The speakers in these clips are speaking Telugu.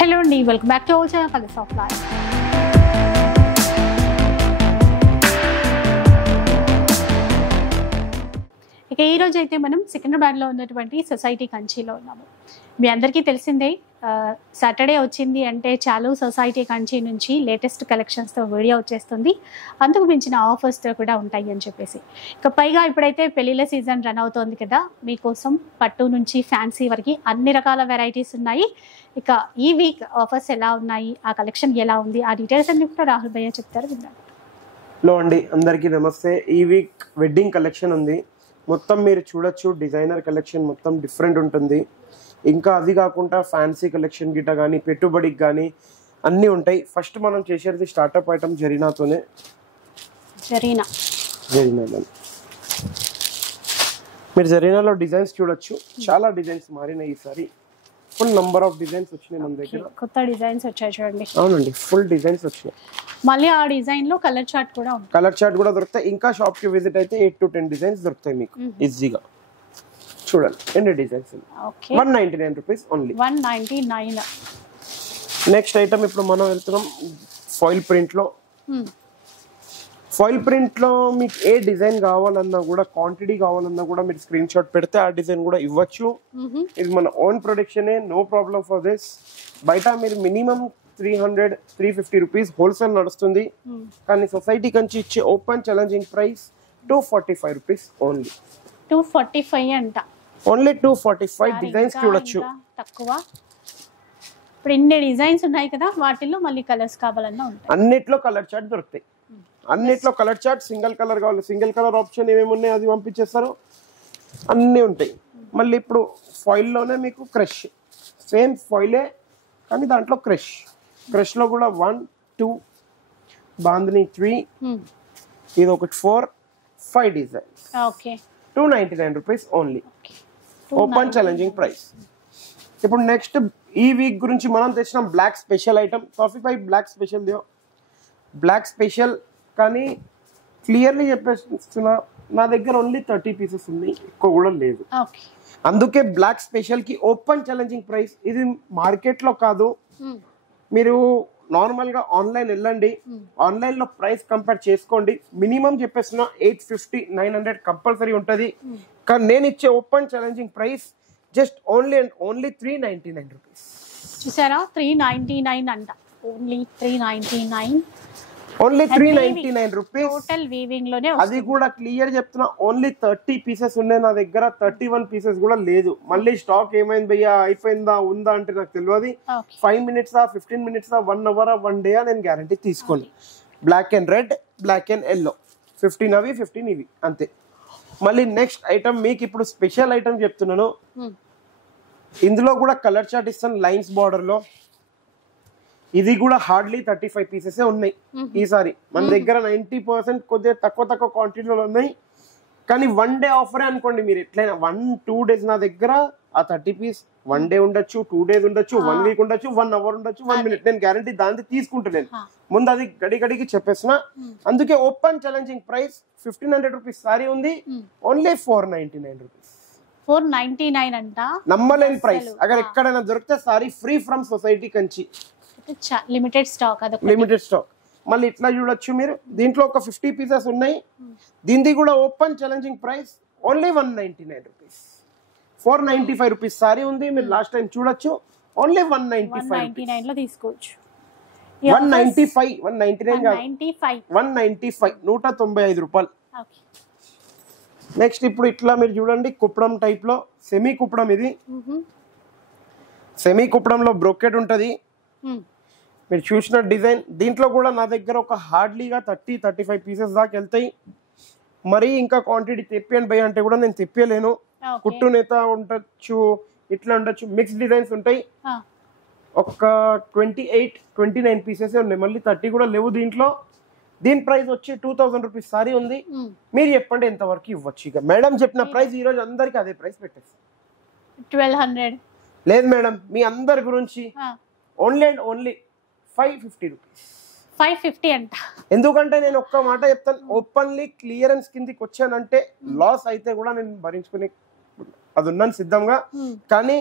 Hello and welcome back to our channel Colors of Life. ఇక ఈ రోజు అయితే మనం సికింద్రాబాద్లో ఉన్నటువంటి సొసైటీ కంచిలో ఉన్నాము. మీ అందరికీ తెలిసిందే, సాటర్డే వచ్చింది అంటే చాలు సొసైటీ కంచి నుంచి లేటెస్ట్ కలెక్షన్స్తో వీడియో వచ్చేస్తుంది. అందుకు మించిన ఆఫర్స్తో కూడా ఉంటాయి అని చెప్పేసి. ఇక పైగా ఇప్పుడైతే పెళ్ళిళ్ళ సీజన్ రన్ అవుతోంది కదా, మీకోసం పట్టు నుంచి ఫ్యాన్సీ వరకు అన్ని రకాల వెరైటీస్ ఉన్నాయి. ఇక ఈ వీక్ ఆఫర్స్ ఎలా ఉన్నాయి, ఆ కలెక్షన్ ఎలా ఉంది, ఆ డీటెయిల్స్ అన్ని కూడా రాహుల్ భయ్య చెప్తారు, విన్నాను. హలో అండి, అందరికీ నమస్తే. ఈ వీక్ వెడ్డింగ్ కలెక్షన్ ఉంది. మొత్తం మీరు చూడొచ్చు, డిజైనర్ కలెక్షన్ మొత్తం డిఫరెంట్ ఉంటుంది. ఇంకా అది కాకుండా ఫ్యాన్సీ కలెక్షన్ గిట్ట కానీ పెట్టుబడికి కానీ అన్నీ ఉంటాయి. ఫస్ట్ మనం చేసేది స్టార్టప్ ఐటమ్ జరీనాతోనే. జరీనా మీరు జరీనాలో డిజైన్స్ చూడొచ్చు, చాలా డిజైన్స్ మారినాయి. ఈసారి ఫుల్ నంబర్ ఆఫ్ డిజైన్స్ వచ్చినాయి మన దగ్గర. కొత్త డిజైన్స్ వచ్చాయి చూడండి. అవునండి, ఫుల్ డిజైన్స్ వచ్చినాయి. మళ్ళీ ఆ డిజైన్ లో కలర్ చార్ట్ కూడా ఉంది. కలర్ చార్ట్ కూడా దొరుకుతాయి. ఇంకా షాప్ కి విజిట్ అయితే 8 to 10 డిజైన్స్ దొరుకుతాయి మీకు ఈజీగా. చూడండి ఎన్ని designs. 199 rupees only. 199. Next item ఇప్పుడు మనం వెళ్తున్నాం ఫాయిల్ ప్రింట్ లో. ఫాయిల్ ప్రింట్ లో మీకు ఏ డిజైన్ కావాలన్నా కూడా, క్వాంటిటీ కావాలన్నా కూడా మీరు స్క్రీన్ షాట్ పెడితే ఆ డిజైన్ కూడా ఇవ్వచ్చు. ఇది మన ఓన్ ప్రొడక్షనే, నో ప్రాబ్లం ఫర్ దిస్. బయట మీరు మినిమం 300-350 రూపీస్ హోల్సేల్ నడుస్తుంది. కానీ సొసైటీ కంచి ఇచ్చే open challenging price 245 rupees only. 245 అంట. ఓన్లీ 245. డిజైన్స్ చూడొచ్చు. తక్కువ. ఇప్పుడు ఇన్ని డిజైన్స్ ఉన్నాయి కదా, వాటిల్లో మళ్ళీ కలర్స్ కావాలన్నా ఉంటాయి. అన్నిట్లో కలర్ చార్ట్ దొరుకుతాయి. అన్నిట్లో కలర్ చార్ట్, సింగిల్ కలర్ కావాలి, సింగిల్ కలర్ ఆప్షన్ ఏమేమి ఉన్నాయి అది పంపించేస్తారు. అన్నీ ఉంటాయి. మళ్ళీ ఇప్పుడు ఫాయిల్లోనే మీకు క్రష్, సేమ్ ఫాయిలే కానీ దాంట్లో క్రష్ లో కూడా 1, 2, బాందిని 3, ఇది ఒకటి 4, 5 designs. 299 rupees only. Open challenging price. ఇప్పుడు నెక్స్ట్ ఈ వీక్ గురించి మనం తెచ్చిన black special item. Coffee black special దియో, బ్లాక్ స్పెషల్. కానీ క్లియర్లీ చెప్పేస్తున్నా, నా దగ్గర ఓన్లీ 30 పీసెస్ ఉన్నాయి, ఎక్కువ కూడా లేదు. అందుకే బ్లాక్ స్పెషల్ కి ఓపెన్ ఛాలెంజింగ్ ప్రైస్. ఇది మార్కెట్ లో కాదు, మీరు నార్మల్ గా ఆన్లైన్ వెళ్ళండి, ఆన్లైన్ లో ప్రైస్ కంపేర్ చేసుకోండి. మినిమం చెప్పేస్తున్నా 850-900 కంపల్సరీ ఉంటది. కానీ నేను ఇచ్చే open challenging price just only and only 399 rupees. చూసారా, 399 అంట. Only 399. Only 399 rupees. Total weaving లోనే. అది కూడా క్లియర్ చెప్తున్నా, ఓన్లీ 30 పీసెస్ ఉన్నాయి నా దగ్గర, 31 పీసెస్ కూడా లేదు. మళ్ళీ స్టాక్ ఏమైంది భయ్యా, అయిపోయిందా, ఉందా అంటే నాకు తెలియదు. 5 minutes 15 minutes 1 hour 1 day నేను గ్యారంటీ తీసుకోండి. Black and red, black and yellow, 15 అవి 15 ఇవి అంతే. మళ్ళీ నెక్స్ట్ ఐటమ్ మీకు ఇప్పుడు స్పెషల్ ఐటమ్ చెప్తున్నాను. ఇందులో కూడా కలర్ చార్ట్ ఇస్తాను లైన్స్ బార్డర్ లో. ఇది కూడా హార్డ్లీ 35 పీసెస్ ఉన్నాయి ఈసారి మన దగ్గర. 90% కొద్దిగా తక్కువ క్వాంటిటీలో ఉన్నాయి. కానీ 1 day ఆఫరే అనుకోండి మీరు. ఎట్లయినా 1-2 days నా దగ్గర ఆ 30 పీస్ 1 day ఉండొచ్చు, 2 days ఉండొచ్చు, 1 week ఉండొచ్చు, 1 hour ఉండొచ్చు, 1 minute. నేను గ్యారంటీ దాన్ని తీసుకుంటున్నాను. ముందు అది గడిగడికి చెప్పేస్తున్నా. అందుకే open challenging price 1500 rupees sorry ఉంది, ఓన్లీ 499 రూపీస్. 499 అంట. నమ్మలేని ప్రైస్. అగర్ ఎక్కడైనా దొరికితే sorry free from society Kanchi. Limited stock. Limited stock. మళ్ళీ ఇట్లా చూడొచ్చు మీరు, దీంట్లో ఒక 50 పీసెస్ ఉన్నాయి. దీనిది కూడా open challenging price only 199 rupees. 495 rupees sorry ఉంది, మీరు లాస్ట్ టైం చూడొచ్చు. ఓన్లీ 195 లో తీసుకోవచ్చు. 195, 199 కాదు, 195, 195 రూపాయలు. నెక్స్ట్ ఇప్పుడు ఇట్లా మీరు చూడండి, కుప్పడం టైప్ లో, సెమీ కుప్పడం. ఇది సెమీ కుప్పడంలో బ్రోకెట్ ఉంటది. మీరు చూసిన డిజైన్. దీంట్లో కూడా నా దగ్గర ఒక హార్డ్లీగా 30-35 పీసెస్ దాకా వెళ్తాయి. మరి ఇంకా క్వాంటిటీ తెప్పియండి భయ్య అంటే కూడా నేను తెప్పలేను. కుట్టు నేత ఉండొచ్చు, ఇట్లా ఉండొచ్చు, మిక్స్ డిజైన్స్ ఉంటాయి. ఒక 28-29 పీసెస్ ఉన్నాయి, మళ్ళీ 30 కూడా లేవు దీంట్లో. దీని ప్రైస్ వచ్చి 2000 రూపీస్ సారీ ఉంది. మీరు చెప్పండి ఎంతవరకు ఇవ్వచ్చు. ఇక మేడం చెప్పిన ప్రైస్ ఈ రోజు అందరికి అదే ప్రైస్ పెట్టేసి. 1200 లేదు మేడం, మీ అందరి గురించి ఓన్లీ అండ్ ఓన్లీ 550 రూపీస్. 550 అంట. ఎందుకంటే నేను ఒక్క మాట చెప్తాను, ఓపెన్లీ క్లియరెన్స్ కిందికి వచ్చానంటే లాస్ అయితే కూడా నేను భరించుకునే అది ఉన్నాను సిద్ధంగా. కానీ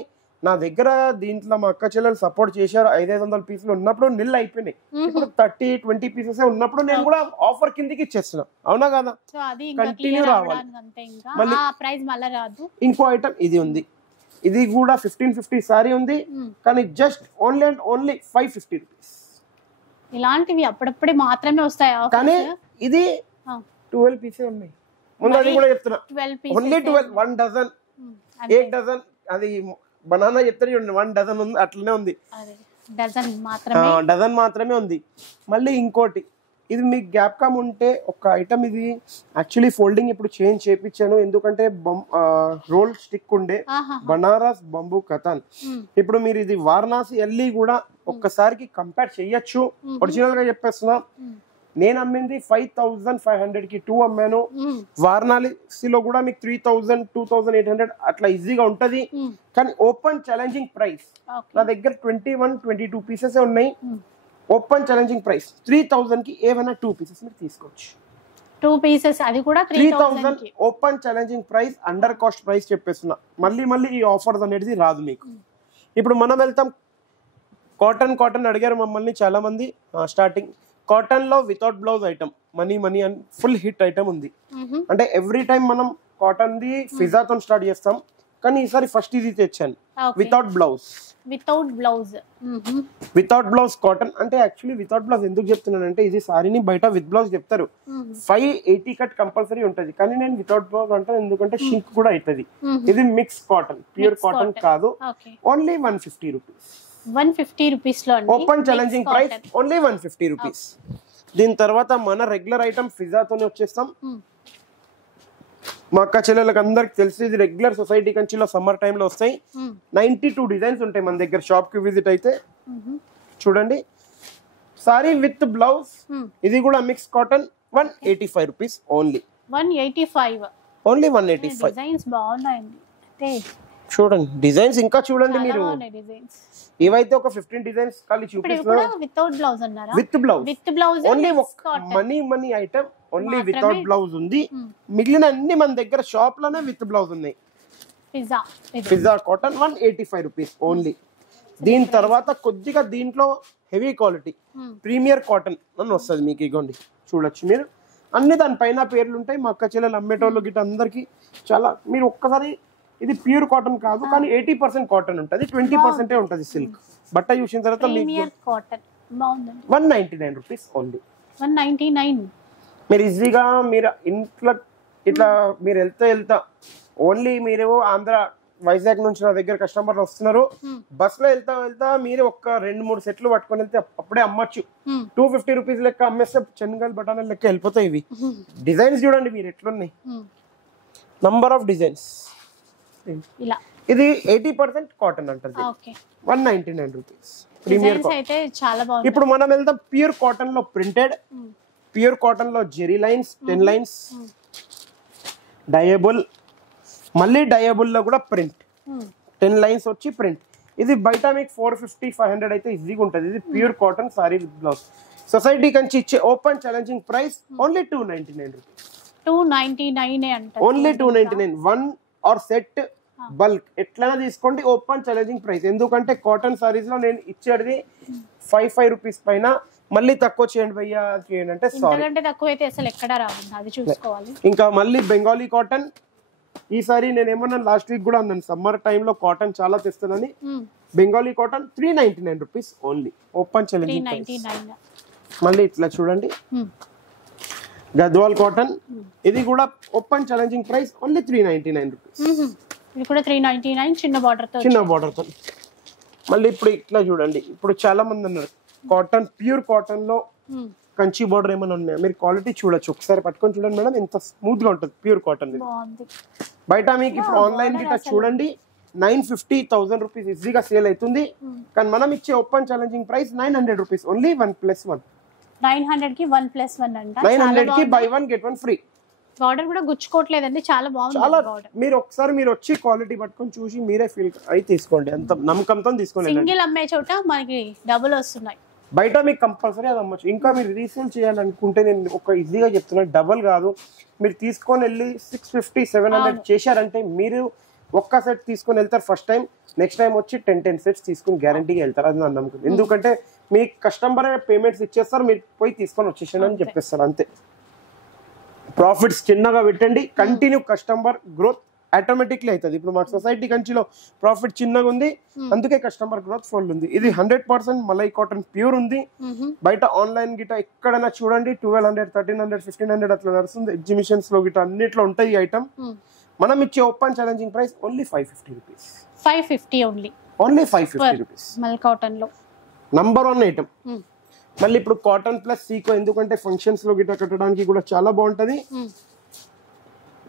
నా దగ్గర దీంట్లో మా అక్క చెల్లెలు సపోర్ట్ చేశారు 500 పీసులు ఉన్నప్పుడు నిల్ అయిపోయినాయి. ఇప్పుడు 30-20 పీసెస్ ఉన్నప్పుడు నేను కూడా ఆఫర్ కిందకి ఇచ్చేస్తున్నా, అవునా కదా? సో అది కంటిన్యూ రావాలి. అంతే, ఇంకా ఆ ప్రైస్ మళ్ళీ రాదు. ఇంకో ఐటమ్ ఇది ఉంది, ఇది కూడా 1550 సారీ ఉంది, కానీ just only and only 550 rupees. ఇలాంటివి అప్పుడప్పుడే మాత్రమే వస్తాయి, కానీ ఇది 12 పీసే ఉన్నాయి. ముందు అది కూడా చెప్తున్నా, 12 ఓన్లీ 12, 1 డజన్, 1 డజన్. అది బనానా చెప్తారు చూడండి, 1 డజన్ ఉంది, అట్లనే ఉంది, డజన్ మాత్రమే ఉంది. మళ్ళీ ఇంకోటి, ఇది మీకు గ్యాప్ కామ్ ఉంటే ఒక ఐటమ్, ఇది యాక్చువల్లీ ఫోల్డింగ్ ఇప్పుడు చేంజ్ చేయించాను, ఎందుకంటే రోల్ స్టిక్ ఉండే బనారస్ బంబూ కథన్. ఇప్పుడు మీరు ఇది వారణాసి వెళ్ళి కూడా ఒక్కసారికి కంపేర్ చెయ్యొచ్చు. ఒరిజినల్ గా చెప్పేస్తున్నా, నేను అమ్మింది 5500 కి 2 అమ్మాను. వారణాసిలో కూడా మీకు 3000, 2800 అట్లా ఈజీగా ఉంటది. కానీ ఓపెన్ ఛాలెంజింగ్ ప్రైస్ నా దగ్గర 21-22 పీసెస్ ఉన్నాయి. ఓపెన్ ఛాలెంజింగ్ ప్రైస్ 3000 కి ఏమైనా 2 పీసెస్ మీరు తీసుకోవచ్చు. 2 పీసెస్, అది కూడా 3000 open challenging price, under cost price చెప్పేస్తున్నా. మళ్ళీ ఈ ఆఫర్స్ అనేది రాదు మీకు. ఇప్పుడు మనం వెళ్తాం కాటన్ అడిగారు మమ్మల్ని చాలా మంది. స్టార్టింగ్ కాటన్ లో without blouse item money and full hit item ఉంది. అంటే ఎవ్రీ టైం మనం కాటన్ ది ఫిజాతో స్టార్ట్ చేస్తాం, కానీ ఈసారి ఫస్ట్ ఇది తెచ్చాను without blouse. Without blouse cotton అంటే యాక్చువల్లీ వితౌట్ బ్లౌజ్ ఎందుకు చెప్తున్నానంటే, ఇది సారీని బయట విత్ బ్లౌజ్ చెప్తారు 580 కట్ కంపల్సరీ ఉంటది, కానీ నేను వితౌట్ బ్లౌజ్ అంటాను ఎందుకంటే షింక్ కూడా అవుతుంది. ఇది మిక్స్ కాటన్, ప్యూర్ కాటన్ కాదు. Only 150 rupees. 150 రూపీస్ లో open challenging price, only 150 rupees. దీని తర్వాత మన రెగ్యులర్ ఐటమ్ ఫిజాతోనే వచ్చేస్తాం. మా అక్క చెల్లెలకు అందరికి తెలిసి ఇది రెగ్యులర్ సొసైటీ కంచిలో సమ్మర్ టైంలో వస్తాయి. 92 డిజైన్స్ ఉంటాయి మన దగ్గర. షాప్ కి విజిట్ అయితే చూడండి. సారీ విత్ బ్లౌజ్, ఇది కూడా mix cotton, 185 rupees only. 185 only 185. Designs బాగున్నాయండి, చూడండి డిజైన్స్ ఇంకా చూడండి మీరు. ఇవైతే ఒక 15 డిజైన్స్ ఖాళీ చూపిస్తున్నా. వితౌట్ బ్లౌజ్ అన్నారా? With blouse only money item, only without blouse ఉంది. మిగిలిన అన్ని మన దగ్గర షాప్ లోనే విత్ బ్లౌజ్ ఉన్నాయి. Pizza cotton 185 rupees only. దీని తర్వాత కొద్దిగా దీంట్లో హెవీ క్వాలిటీ ప్రీమియర్ కాటన్ అని వస్తుంది మీకు. ఇగోండి చూడొచ్చు మీరు, అన్ని దానిపైన పేర్లు ఉంటాయి. మా అక్క చెల్లెలు అమ్మేటోళ్ళు గిట్ట అందరికి చాలా. మీరు ఒక్కసారి, ఇది ప్యూర్ కాటన్ కాదు, కానీ 80% కాటన్ ఉంటుంది, 20% ఉంటుంది సిల్క్. బట్ట చూసిన తర్వాత మీకు 199 రూపీస్ ఓన్లీ. 199. మీరు ఈజీగా మీరు ఇంట్లో ఇట్లా మీరు వెళ్తా ఓన్లీ మీరు ఆంధ్ర వైజాగ్ నుంచి నా దగ్గర కస్టమర్లు వస్తున్నారు, బస్ లో వెళ్తా మీరు ఒక 2-3 సెట్లు పట్టుకొని వెళ్తే అప్పుడే అమ్మచ్చు. 250 రూపీస్ లెక్క అమ్మేస్తే చెనగల్ బఠానీ లెక్క వెళ్ళిపోతాయి. ఇవి డిజైన్స్ చూడండి మీరు ఎట్లున్నాయి, నంబర్ ఆఫ్ డిజైన్స్. ఇది 80% కాటన్ అంటది, 199 రూపీస్ ప్రీమియర్. ఇప్పుడు మనం వెళ్దాం ప్యూర్ కాటన్ లో ప్రింటెడ్, ప్యూర్ కాటన్ లో జెరీ లైన్స్ 10 లైన్స్, డయబుల్, మళ్ళీ డయబుల్ లో కూడా ప్రింట్ 10 లైన్స్ వచ్చి ప్రింట్. ఇది బయట మీకు 450-500 అయితే ఈజీగా ఉంటుంది. ఇది pure cotton sari with blouse. Society Kanchi ఇచ్చే open challenging price only 299 rupees. 299 అంటారు, ఓన్లీ 299. 1 ఆర్ సెట్ బల్క్ ఎట్లైనా తీసుకోండి, ఓపెన్ ఛాలెంజింగ్ ప్రైస్. ఎందుకంటే కాటన్ సారీస్ లో నేను ఇచ్చేది 5 రూపీస్ పైన. మళ్ళీ తక్కువ చేయండి భయ్యా చేయండి అంటే సారీ, తక్కువ అయితే అసలు ఎక్కడ రాదు, అది చూసుకోవాలి. ఇంకా మళ్ళీ బెంగాలీ కాటన్. ఈసారి నేను ఏమన్నా లాస్ట్ వీక్ కూడా అన్నాను, సమ్మర్ టైంలో కాటన్ చాలా తెస్తానని. Bengali cotton 399 rupees only, open challenging price. మళ్ళీ ఇట్లా చూడండి గద్వాల్ కాటన్, ఇది కూడా open challenging price only 399 rupees. ఇది కూడా 399, చిన్న బార్డర్ తో. మళ్ళీ ఇప్పుడు ఇట్లా చూడండి, ఇప్పుడు చాలా మంది అన్నారు కాటన్, ప్యూర్ కాటన్ లో కంచి బార్డర్ ఏమైనా ఉన్నాయా, మీరు క్వాలిటీ చూడొచ్చు, ఒకసారి పట్టుకొని చూడండి మేడం, ఎంత స్మూత్ గా ఉంటుంది ప్యూర్ కాటన్. బయట మీకు ఇప్పుడు ఆన్లైన్ గిట్ట చూడండి 950-1000 రూపీస్ ఈజీగా సేల్ అవుతుంది. కానీ మనం ఇచ్చే open challenging price 900 rupees only, 1+1. 900 కి 1+1 అంట. 900 కి buy 1 get 1 ఫ్రీ. బార్డర్ కూడా గుచ్చుకోవట్లేదండి, చాలా బాగుంది. చాలా మీరు ఒకసారి మీరు వచ్చి క్వాలిటీ పట్టుకొని చూసి మీరే ఫీల్ అయి తీసుకోండి, అంత నమ్మకంతో తీసుకోండి. సింగిల్ అమ్మే చోట మనకి డబుల్ వస్తున్నాయి, బయట మీకు కంపల్సరీ అది అమ్మచ్చు. ఇంకా మీరు రీసేల్ చేయాలనుకుంటే నేను ఒక ఈజీగా చెప్తున్నా, డబల్ కాదు, మీరు తీసుకొని వెళ్ళి 650-700 చేశారంటే మీరు ఒక్క సెట్ తీసుకొని వెళ్తారు ఫస్ట్ టైం, నెక్స్ట్ టైం వచ్చి 10 సెట్స్ తీసుకుని గ్యారంటీగా వెళ్తారు. అది నా నమ్మకం. ఎందుకంటే మీ కస్టమర్ పేమెంట్స్ ఇచ్చేస్తారు, మీరు పోయి తీసుకొని వచ్చేసాను అని చెప్పేస్తారు అంతే. ప్రాఫిట్స్ చిన్నగా పెట్టండి, కంటిన్యూ కస్టమర్ గ్రోత్ ఆటోమేటిక్లీ అవుతుంది. ఇప్పుడు మాకు సొసైటీ కంచిలో ప్రాఫిట్ చిన్నగా ఉంది, అందుకే కస్టమర్ గ్రోత్ ఫుల్ ఉంది. ఇది 100% మలై కాటన్ ప్యూర్ ఉంది. బయట ఆన్లైన్ గిట ఎక్కడైనా చూడండి 1200, 1300, 1500 అట్లా నడుస్తుంది. ఎగ్జిబిషన్స్ లో గిట అన్నిట్లో ఉంటాయి ఈ ఐటమ్. మనం ఇచ్చే open challenging price only 550 rupees. 550 only 550 rupees. మల్ కాటన్ లో నంబర్ 1 ఐటమ్. మళ్ళీ ఇప్పుడు కాటన్ ప్లస్ సీకో, ఎందుకంటే ఫంక్షన్స్ లో గిట కట్టడానికి కూడా చాలా బాగుంటది.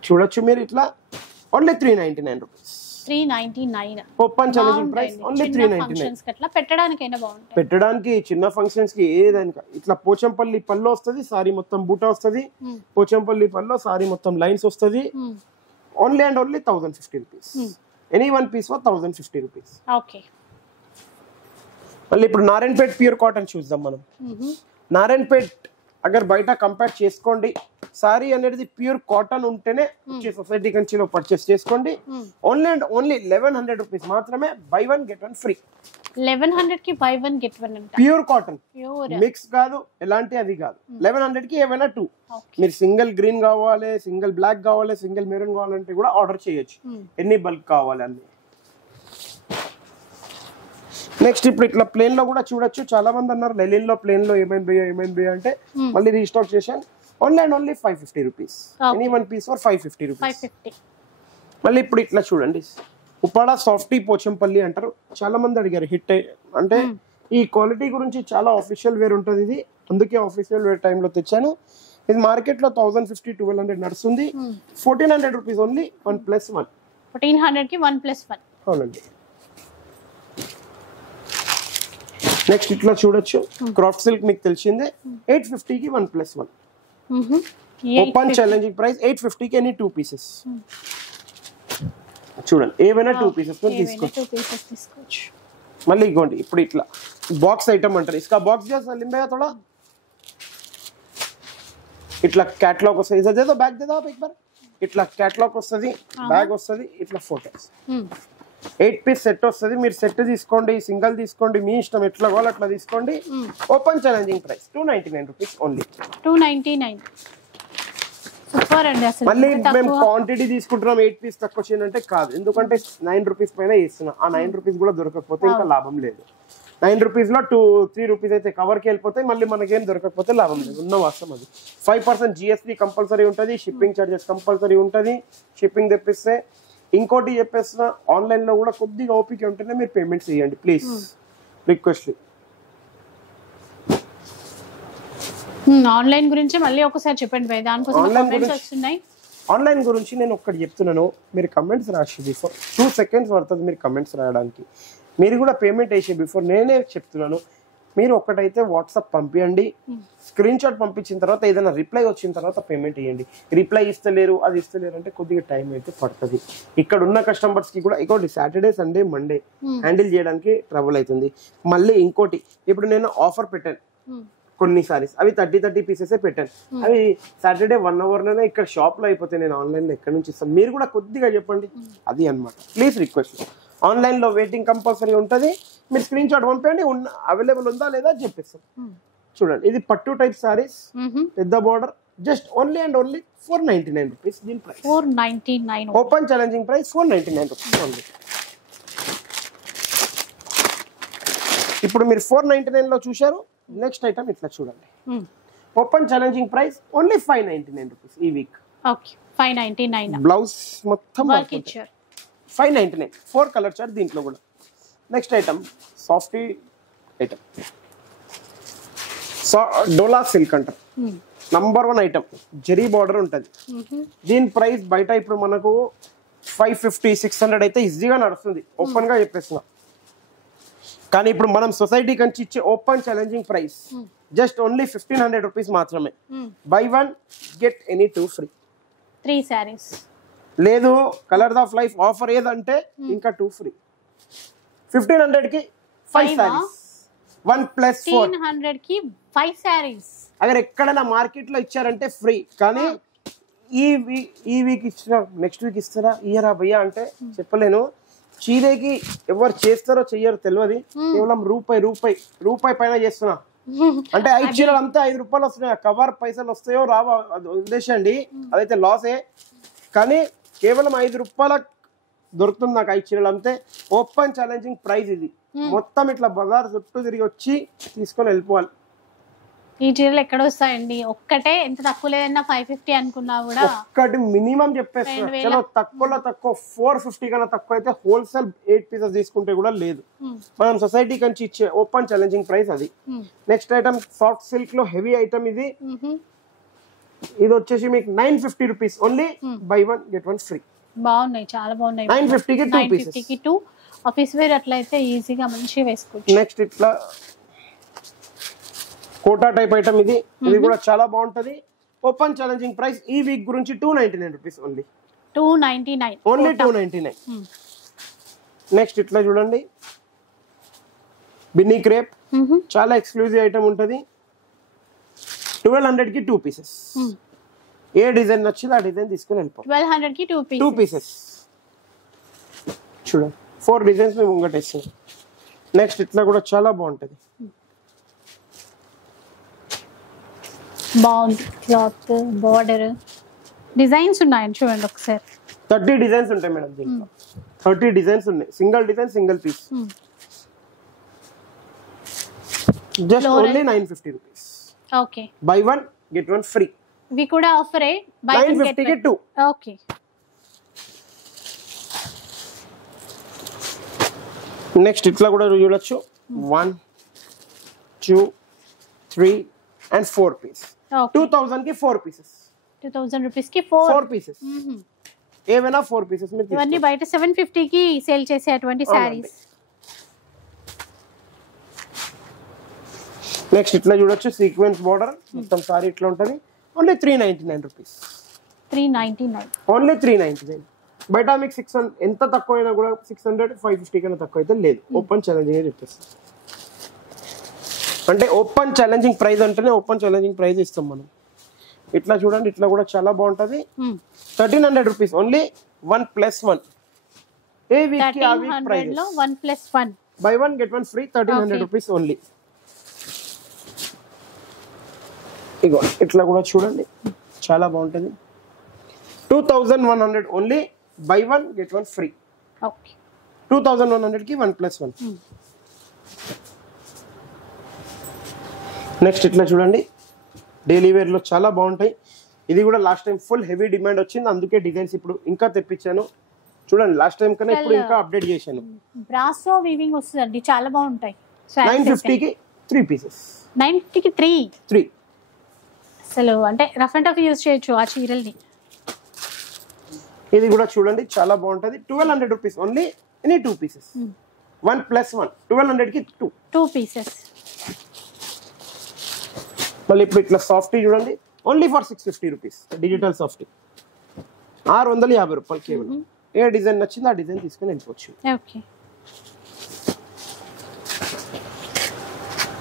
చూడొచ్చు మీరు ఇట్లా. Only 399 rupees. 399 open challenging price only 399. అట్లా పెట్టడానికైనా బాగుంటుంది. పెట్టడానికి చిన్న ఫంక్షన్స్ కి ఏదైనా ఇట్లా పోచంపల్లి పళ్ళు వస్తుంది, సారీ మొత్తం బూటా వస్తుంది. పోచంపల్లి పళ్ళు సారీ మొత్తం లైన్స్ వస్తుంది. Only and only 1050 rupees. Any one piece for 1050 rupees. Okay. మళ్ళీ ఇప్పుడు నారాయణపేట్ ప్యూర్ కాటన్ చూద్దాం మనం. నారాయణపేట్ అగర్ బయట కంపేర్ చేసుకోండి, సారీ అనేది ప్యూర్ కాటన్ ఉంటేనే సొసైటీ కంచిలో పర్చేస్ చేసుకోండి. ఓన్లీ అండ్ ఓన్లీ 1100 రూపీస్ మాత్రమే. Buy 1 get 1 free. 1100 కి బై 1 గెట్ 1 అంట. ప్యూర్ కాటన్, మిక్స్ కాదు, ఎలాంటి అది కాదు. 1100 కి ఏమైనా 2. మీరు సింగిల్ గ్రీన్ కావాలి, సింగిల్ బ్లాక్ కావాలి, సింగిల్ మెరూన్ కావాలంటే కూడా ఆర్డర్ చేయొచ్చు. ఎన్ని బల్క్ కావాలి అన్ని. నెక్స్ట్ ఇప్పుడు ఇట్లా ప్లేన్ లో కూడా చూడొచ్చు. చాలా మంది అన్నారు లెలిన్ లో ప్లేన్ లో ఏమైంది అంటే మళ్ళీ రీస్టాక్ చేశాను. Only and only 550 rupees. Any one piece for 550 rupees. మళ్ళీ ఇప్పుడు ఇట్లా చూడండి, ఉప్పాడ సాఫ్టీ పోచంపల్లి అంటారు. చాలా మంది అడిగారు హిట్ అంటే ఈ క్వాలిటీ గురించి. చాలా ఆఫీషియల్ వేర్ ఉంటుంది ఇది, అందుకే ఆఫీషియల్ వేర్ టైంలో తెచ్చాను. ఇది మార్కెట్ లో 1050, 1200 నడుస్తుంది. 1400 రూపీస్ ఓన్లీ 1+1. 1400 కి 1+1. అవునండి. నెక్స్ట్ ఇట్లా చూడొచ్చు, క్రాఫ్ట్ సిల్క్ మీకు తెలిసిందే. 850 కి 1+1. ఓపెన్ ఛాలెంజింగ్ ప్రైస్ 850 కి ఎనీ 2 పీసెస్. చూడండి ఏమైనా 2 పీసెస్ తీసుకోవచ్చు. మళ్ళీ ఇగోండి ఇప్పుడు ఇట్లా బాక్స్ ఐటమ్ అంటారు. ఇస్కా బాక్స్ జైసా లింబేగా थोड़ा. ఇట్లా క్యాటలాగ్ వస్తుంది. ఇదే దో బ్యాగ్ దే దో एक बार. ఇట్లా క్యాటలాగ్ వస్తుంది, బ్యాగ్ వస్తుంది, ఇట్లా ఫోటోస్. 8 పీస్ సెట్ వస్తుంది. మీరు సెట్ తీసుకోండి, సింగిల్ తీసుకోండి, మీ ఇష్టం ఎట్లా కావాలో అట్లా తీసుకోండి. Open challenging price 299 rupees only. 299. Super అండి. అసలు మళ్ళీ మేము క్వాంటిటీ తీసుకుంటున్నాం 8 పీస్ తక్కువ చేయాలంటే కాదు, ఎందుకంటే 9 రూపీస్ పైన ఇస్తున్నాం. ఆ 9 రూపీస్ కూడా దొరకకపోతే ఇంకా లాభం లేదు. 9 రూపీస్ లో 2-3 రూపీస్ అయితే కవర్కి వెళ్ళిపోతాయి. మళ్ళీ మనకేం దొరకకపోతే లాభం లేదు. ఉన్న వాస్తవం అది. 5% GST కంపల్సరీ ఉంటుంది. షిప్పింగ్ చార్జెస్ కంపల్సరీ ఉంటుంది షిప్పింగ్ తెప్పిస్తే. ఇంకోటి చెప్పేస్తున్నా, ఆన్లైన్ లో కూడా కొద్దిగా ఓపిక ఉంటేనే మీరు పేమెంట్స్ చేయండి ప్లీజ్, రిక్వెస్ట్. ఆన్లైన్ గురించి మళ్ళీ ఒకసారి చెప్పండి భయ్. దానికోసం కామెంట్స్ వస్తున్నాయి. ఆన్లైన్ గురించి నేను ఒక్కటి చెప్తున్నాను, మీరు కమెంట్స్ రాసి బిఫోర్ 2 seconds పడుతుంది మీరు కమెంట్స్ రాయడానికి. మీరు కూడా పేమెంట్ వేసే బిఫోర్ నేనే చెప్తున్నాను, మీరు ఒక్కటైతే వాట్సాప్ పంపించండి, స్క్రీన్ షాట్ పంపించిన తర్వాత ఏదైనా రిప్లై వచ్చిన తర్వాత పేమెంట్ ఇవ్వండి. రిప్లై ఇస్తలేరు, అది ఇస్తలేరు అంటే కొద్దిగా టైం అయితే పడుతుంది. ఇక్కడ ఉన్న కస్టమర్స్ కి కూడా ఇంకోటి సాటర్డే, సండే, మండే హ్యాండిల్ చేయడానికి ట్రబుల్ అవుతుంది. మళ్ళీ ఇంకోటి, ఇప్పుడు నేను ఆఫర్ పెట్టాను కొన్ని సారీస్, అవి 30 పీసెస్ పెట్టాను. అవి సాటర్డే 1 hour లోనే ఇక్కడ షాప్ లో అయిపోతే నేను ఆన్లైన్ లో ఎక్కడి నుంచి ఇస్తాను. మీరు కూడా కొద్దిగా చెప్పండి, అది అన్నమాట. Please request. ఆన్లైన్ లో వెయిటింగ్ కంపల్సరీ ఉంటుంది. మీరు స్క్రీన్ షాట్ పంపండి, అవైలబుల్ ఉందా లేదా చెప్పేస్తాం. చూడండి ఇది పట్టు టైప్ సారీస్, పెద్ద border, just only and only 499 rupees. దీని price 499. Open challenging price 499 rupees only. ఇప్పుడు మీరు 499 లో చూశారు. నెక్స్ట్ ఐటమ్ ఇట్లా చూడండి, open challenging price only 599 rupees ఈ వీక్. ఓకే 599. బ్లౌజ్ మొత్తం వర్క్ ఇచ్చారు. 599. 4 కలర్ చార్ట్ దీంట్లో కూడా. Next item softy item, Dola silk అంటారు. నంబర్ 1 ఐటమ్, జరీ బార్డర్ ఉంటుంది. దీని ప్రైస్ బయట ఇప్పుడు మనకు 550, 600 అయితే ఈజీగా నడుస్తుంది, ఓపెన్ గా చెప్పేస్తున్నా. కానీ ఇప్పుడు మనం సొసైటీ కంచి ఇచ్చే open challenging price just only 1500 rupees మాత్రమే. Buy 1 get any 2 free. 3 sarees. లేదు కలర్ ఆఫ్ లైఫ్ ఆఫర్ ఏదంటే ఇంకా 2 ఫ్రీ. 1500 కి 5 sarees. 1+4. 1500 కి 5 sarees. అगर ఎక్కడైనా మార్కెట్ లో ఇచ్చారంటే ఫ్రీ, కానీ ఈ వీక్ ఇచ్చినా నెక్స్ట్ వీక్ ఇస్తారా ఇయరా భయ్యా అంటే చెప్పలేను. చీరేకి ఎవరు చేస్తారో చెయ్యరో తెలియదు. కేవలం రూపాయి పైన చేస్తున్నా. అంటే 5 చీరలు అంతే 5 రూపాయలు వస్తున్నాయి. కవర్ పైసలు వస్తాయో రావో అది వదిలేసండి, అదైతే లాసే. కానీ కేవలం 5 రూపాయల దొరుకుతుంది నాకు 5 చీరలు అంతే. ఓపెన్ ఛాలెంజింగ్ ప్రైస్ ఇది. మొత్తం ఇట్లా బజార్ చుట్టూ తిరిగి వచ్చి తీసుకొని వెళ్ళిపోవాలి. ఈ చీరలు ఎక్కడ వస్తాయండి? ఒక్కటే ఎంత తక్కువ లేదన్నా 550 అనుకున్నా కూడా ఒక్కటి మినిమం చెప్పేస్తున్నా. చలో తక్కువలో తక్కువ 450 కన్నా తక్కువ అయితే హోల్సేల్ 8 పీసెస్ తీసుకుంటే కూడా లేదు. మనం సొసైటీ కంచి ఇచ్చే ఓపెన్ ఛాలెంజింగ్ ప్రైస్ అది. నెక్స్ట్ ఐటమ్ సాఫ్ట్ సిల్క్ లో హెవీ ఐటమ్ ఇది. ఇది వచ్చేసి మీకు 950 rupees only. Buy 1 get 1 free. బాగున్నాయి, చాలా బాగున్నాయి. 950 కి 2 పీసెస్. 950 కి 2 ఆఫీస్ వేర్ అట్లయితే ఈజీగా మంచిగా వేసుకోవచ్చు. నెక్స్ట్ ఇట్లా కోటా టైప్ ఐటమ్ ఇది. ఇది కూడా చాలా బాగుంటది. ఓపెన్ ఛాలెంజింగ్ ప్రైస్ ఈ వీక్ గురించి 299 రూపీస్ ఓన్లీ. 299 ఓన్లీ 299. నెక్స్ట్ ఇట్లా చూడండి బిన్నీ క్రేప్. చాలా ఎక్స్క్లూజివ్ ఐటమ్ ఉంటది. 1200 కి 2 పీసెస్. ఏ డిజైన్ నచ్చిందో ఆ డిజైన్ తీసుకుని వెళ్ళిపో. 1200 కి 2 పీసెస్. చూడండి 4 డిజైన్స్ మేము ముంగటేస్తాం. నెక్స్ట్ ఇట్లా కూడా చాలా బాగుంటది. బాగుంది క్లాత్, బార్డర్, డిజైన్స్ ఉన్నాయని చూడండి ఒకసారి. 30 డిజైన్స్ ఉంటాయి మేడం దీంట్లో. 30 డిజైన్స్ ఉన్నాయి. Single design single piece. Just only 950 rupees. Okay. Buy 1 get 1 free. ఇవి కూడా ఆఫరే. బై 950 కి 2. ఓకే. నెక్స్ట్ ఇట్లా కూడా చూడొచ్చు. 1 2 3 and 4 పీస్. 2000 కి 4 పీసెస్. 2000 రూపీస్ కి 4 పీసెస్. ఏవైనా 4 పీసెస్ మీరు ఇవన్నీ బయట 750 కి సేల్ చేసే అటువంటి సారీస్. నెక్స్ట్ ఇట్లా చూడొచ్చు సీక్వెన్స్ బోర్డర్. మొత్తం సారీ ఇట్లా ఉంటది. Only 399 rupees. 399. ఓన్లీ 399. బయట మీకు 600 ఎంత తక్కువ అయినా కూడా 600 550 కన్నా తక్కువ అయితే లేదు. ఓపెన్ ఛాలెంజింగ్ చెప్పేసి. అంటే ఓపెన్ ఛాలెంజింగ్ ప్రైస్ అంటేనే ఓపెన్ ఛాలెంజింగ్ ప్రైస్ ఇస్తాం మనం. ఇట్లా చూడండి ఇట్లా కూడా చాలా బాగుంటది. 1300 రూపీస్ ఓన్లీ. 1+1. ఏ వీక్ కి ఆ వీక్ ప్రైస్ లో 1+1. Buy 1 get 1 free. 1300 rupees only. ఇగో ఇట్లా కూడా చూడండి చాలా బాగుంటది. 2100 only. Buy 1 get 1 free. Okay. 2100 కి 1+1. నెక్స్ట్ ఇట్లా చూడండి డైలీ వేర్ లో చాలా బాగుంటాయి. ఇది కూడా last time full heavy demand వచ్చింది, అందుకే డిజైన్స్ ఇప్పుడు ఇంకా తెప్పించాను. చూడండి లాస్ట్ టైం కన్నా ఇప్పుడు ఇంకా అప్డేట్ చేశాను. బ్రాసో వీవింగ్ వస్తుందండి, చాలా బాగుంటాయి. 950 కి 3 పీసెస్. 950 కి 3. అసలు అంటే రఫ్ అండ్ టఫ్ యూజ్ చేయొచ్చు ఆ చీరల్ని. ఇది కూడా చూడండి చాలా బాగుంటది. 1200 రూపీస్ ఓన్లీ. Any 2 pieces. 1+1. 1200 కి 2 పీసెస్. మళ్ళీ ఇప్పుడు ఇట్లా సాఫ్టీ చూడండి only for 650 rupees. Digital softy 650 రూపాయలు కేవలం. ఏ డిజైన్ నచ్చిందో ఆ డిజైన్ తీసుకుని వెళ్ళిపోవచ్చు. ఓకే.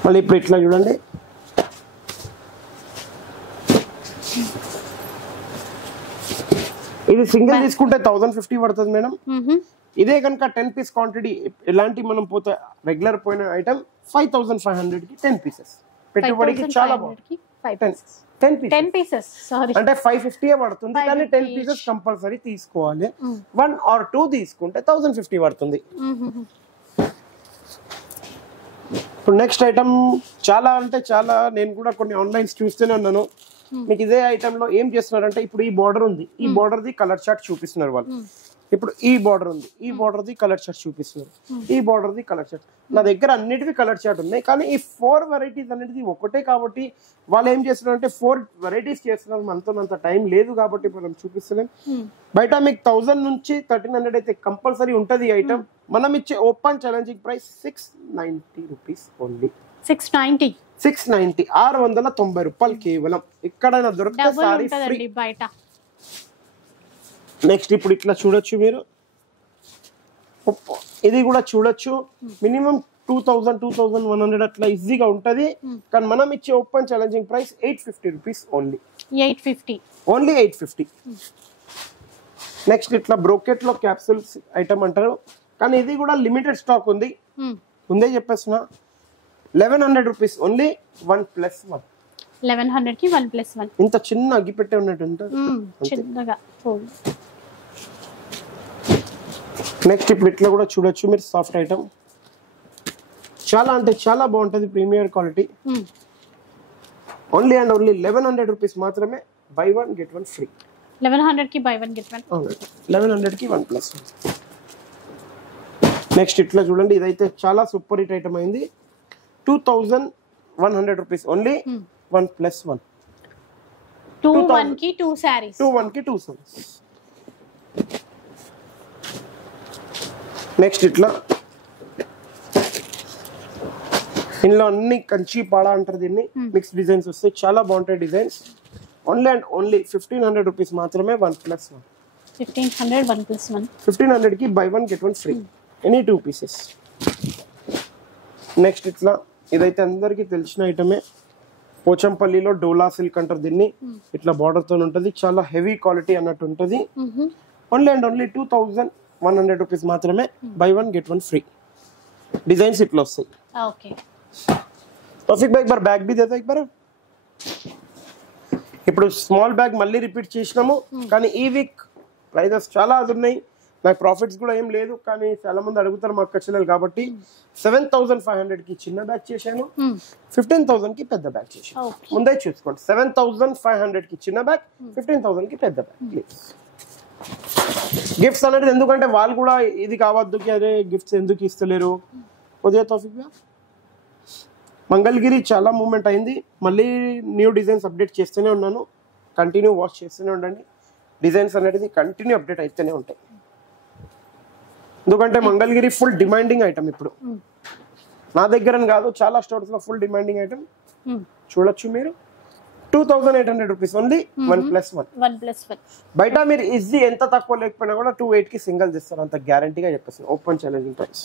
మళ్ళీ ఇప్పుడు ఇట్లా చూడండి ఇది సింగిల్ తీసుకుంటే 1050 పడుతుంది మేడం. ఇదే కనుక 10 పీస్ క్వాంటిటీ ఎలాంటి మనం పోతే రెగ్యులర్ పోయిన ఐటమ్ 5500 కి 10 పీసెస్. పెట్టుబడికి చాలా బాగుంది. 10 పీసెస్ సారీ అంటే 550 పడుతుంది, కానీ 10 పీసెస్ కంపల్సరీ తీసుకోవాలి. 1 or 2 తీసుకుంటే 1050 పడుతుంది. ఇప్పుడు నెక్స్ట్ ఐటమ్ చాలా అంటే చాలా, నేను కూడా కొన్ని ఆన్లైన్స్ చూస్తూనే ఉన్నాను. మీకు ఇదే ఐటమ్ లో ఏం చేస్తున్నారంటే ఇప్పుడు ఈ బార్డర్ ఉంది, ఈ బార్డర్ ది కలర్ చార్ట్ చూపిస్తున్నారు వాళ్ళు. ఇప్పుడు ఈ బార్డర్ ఉంది, ఈ బార్డర్ ది కలర్ చార్ట్ చూపిస్తున్నారు, ఈ బార్డర్ ది కలర్ చార్ట్. నా దగ్గర అన్నిటివి కలర్ చార్ట్ ఉన్నాయి, కానీ ఈ 4 వెరైటీస్ అనేది ఒకటే కాబట్టి వాళ్ళు ఏం చేస్తున్నారు అంటే 4 వెరైటీస్ చేస్తున్నారు. మనతో అంత టైం లేదు కాబట్టి మనం చూపిస్తలేం. బయట మీకు 1000 నుంచి 1300 అయితే కంపల్సరీ ఉంటది ఈ ఐటమ్. మనం ఇచ్చే open challenging price 690 rupees only. 690 690 రూపాయలు కేవలం. ఎక్కడైనా దొరికితే సారీ ఫ్రీ బయట. నెక్స్ట్ ఇప్పుడు ఇట్లా చూడొచ్చు మీరు, ఇది కూడా చూడొచ్చు. మినిమం 2000 2100 అట్లా ఈజీగా ఉంటది. కానీ మనం ఇచ్చే open challenging price 850 rupees only. 850 only 850. Next ఇట్లా బ్రోకెట్ లో క్యాప్సూల్స్ ఐటమ్ అంటారు, కానీ ఇది కూడా లిమిటెడ్ స్టాక్ ఉంది. ముందే చెప్పేస్తున్నా 1100 రూపీస్ ఓన్లీ 1+1. 1100 కి 1+1. ఇంత చిన్న అగ్గి పెట్టే ఉన్నట్టు ఉంటుంది చిన్నగా. నెక్స్ట్ ఇప్పుడు ఇట్లా కూడా చూడొచ్చు మీరు సాఫ్ట్ ఐటమ్, చాలా అంటే చాలా బాగుంటది, premier quality. Only and only 1100 rupees మాత్రమే. Buy 1 get 1 free. 1100 కి బై 1 get 1. 1100 కి 1+1. నెక్స్ట్ ఇట్లా చూడండి, ఇదైతే చాలా సూపర్ హిట్ ఐటమ్ అయింది. 2100 రూపీస్ ఓన్లీ 1+1. 2 1 కి 2 sarees. 2 1 కి 2 sarees. నెక్స్ట్ ఇట్లా ఇందులో అన్ని కంచి పాడా అంటారు దీన్ని, మిక్స్ డిజైన్స్ వస్తాయి, చాలా బాగుంటాయి designs. Only and only 1500 rupees మాత్రమే 1+1. 1500 1+1. 1500 కి by 1 get 1 free, any 2 pieces. Next ఇట్లా ఇదైతే అందరికి తెలిసిన ఐటమే, పోచంపల్లిలో డోలా సిల్క్ అంటారు దీన్ని. ఇట్లా బార్డర్ తో ఉంటది, చాలా హెవీ క్వాలిటీ అన్నట్టు ఉంటది. ఓన్లీ అండ్ ఓన్లీ 2100 రూపీస్ మాత్రమే. Buy 1 get 1 free. డిజైన్స్ ఇట్లా వస్తాయి. ఓకే, తౌఫిక్ భాయ్ బార్ బ్యాగ్ బి దేతా एक बार. ఇప్పుడు స్మాల్ బ్యాగ్ మళ్ళీ రిపీట్ చేసినాము, కానీ ఈ వీక్ ప్రైజెస్ చాలా ఉన్నాయి, నాకు ప్రాఫిట్స్ కూడా ఏం లేదు, కానీ చాలా మంది అడుగుతారు మా కస్టమర్లు కాబట్టి 7500 కి చిన్న బ్యాగ్ చేశాను, 15000 కి పెద్ద బ్యాగ్ చేశాను. ముందే చూసుకోండి, 7500 కి చిన్న బ్యాగ్, 15000 కి పెద్ద బ్యాగ్. ప్లీజ్ గిఫ్ట్స్ అనేది ఎందుకంటే వాళ్ళు కూడా ఇది కావద్దు కి అరే గిఫ్ట్స్ ఎందుకు ఇస్తలేరు. ఉదయ తౌఫిక్ భాయ్ మంగళగిరి చాలా మూవ్మెంట్ అయింది, మళ్ళీ న్యూ డిజైన్స్ అప్డేట్ చేస్తూనే ఉన్నాను, కంటిన్యూ వాచ్ చేస్తూనే ఉండండి. డిజైన్స్ అనేది కంటిన్యూ అప్డేట్ అయితేనే ఉంటాయి, ఎందుకంటే మంగళగిరి ఫుల్ డిమాండింగ్ ఐటమ్. ఇప్పుడు నా దగ్గర కాదు, చాలా స్టోర్స్ లో ఫుల్ డిమాండింగ్ ఐటమ్. చూడొచ్చు మీరు 2800 రూపీస్ ఓన్లీ 1+1. బయట మీరు ఈజీ ఎంత తక్కువ లేకపోయినా కూడా 28 కి సింగిల్ చేస్తారు, అంత గ్యారంటీగా చెప్పేస్తాను. Open challenging price.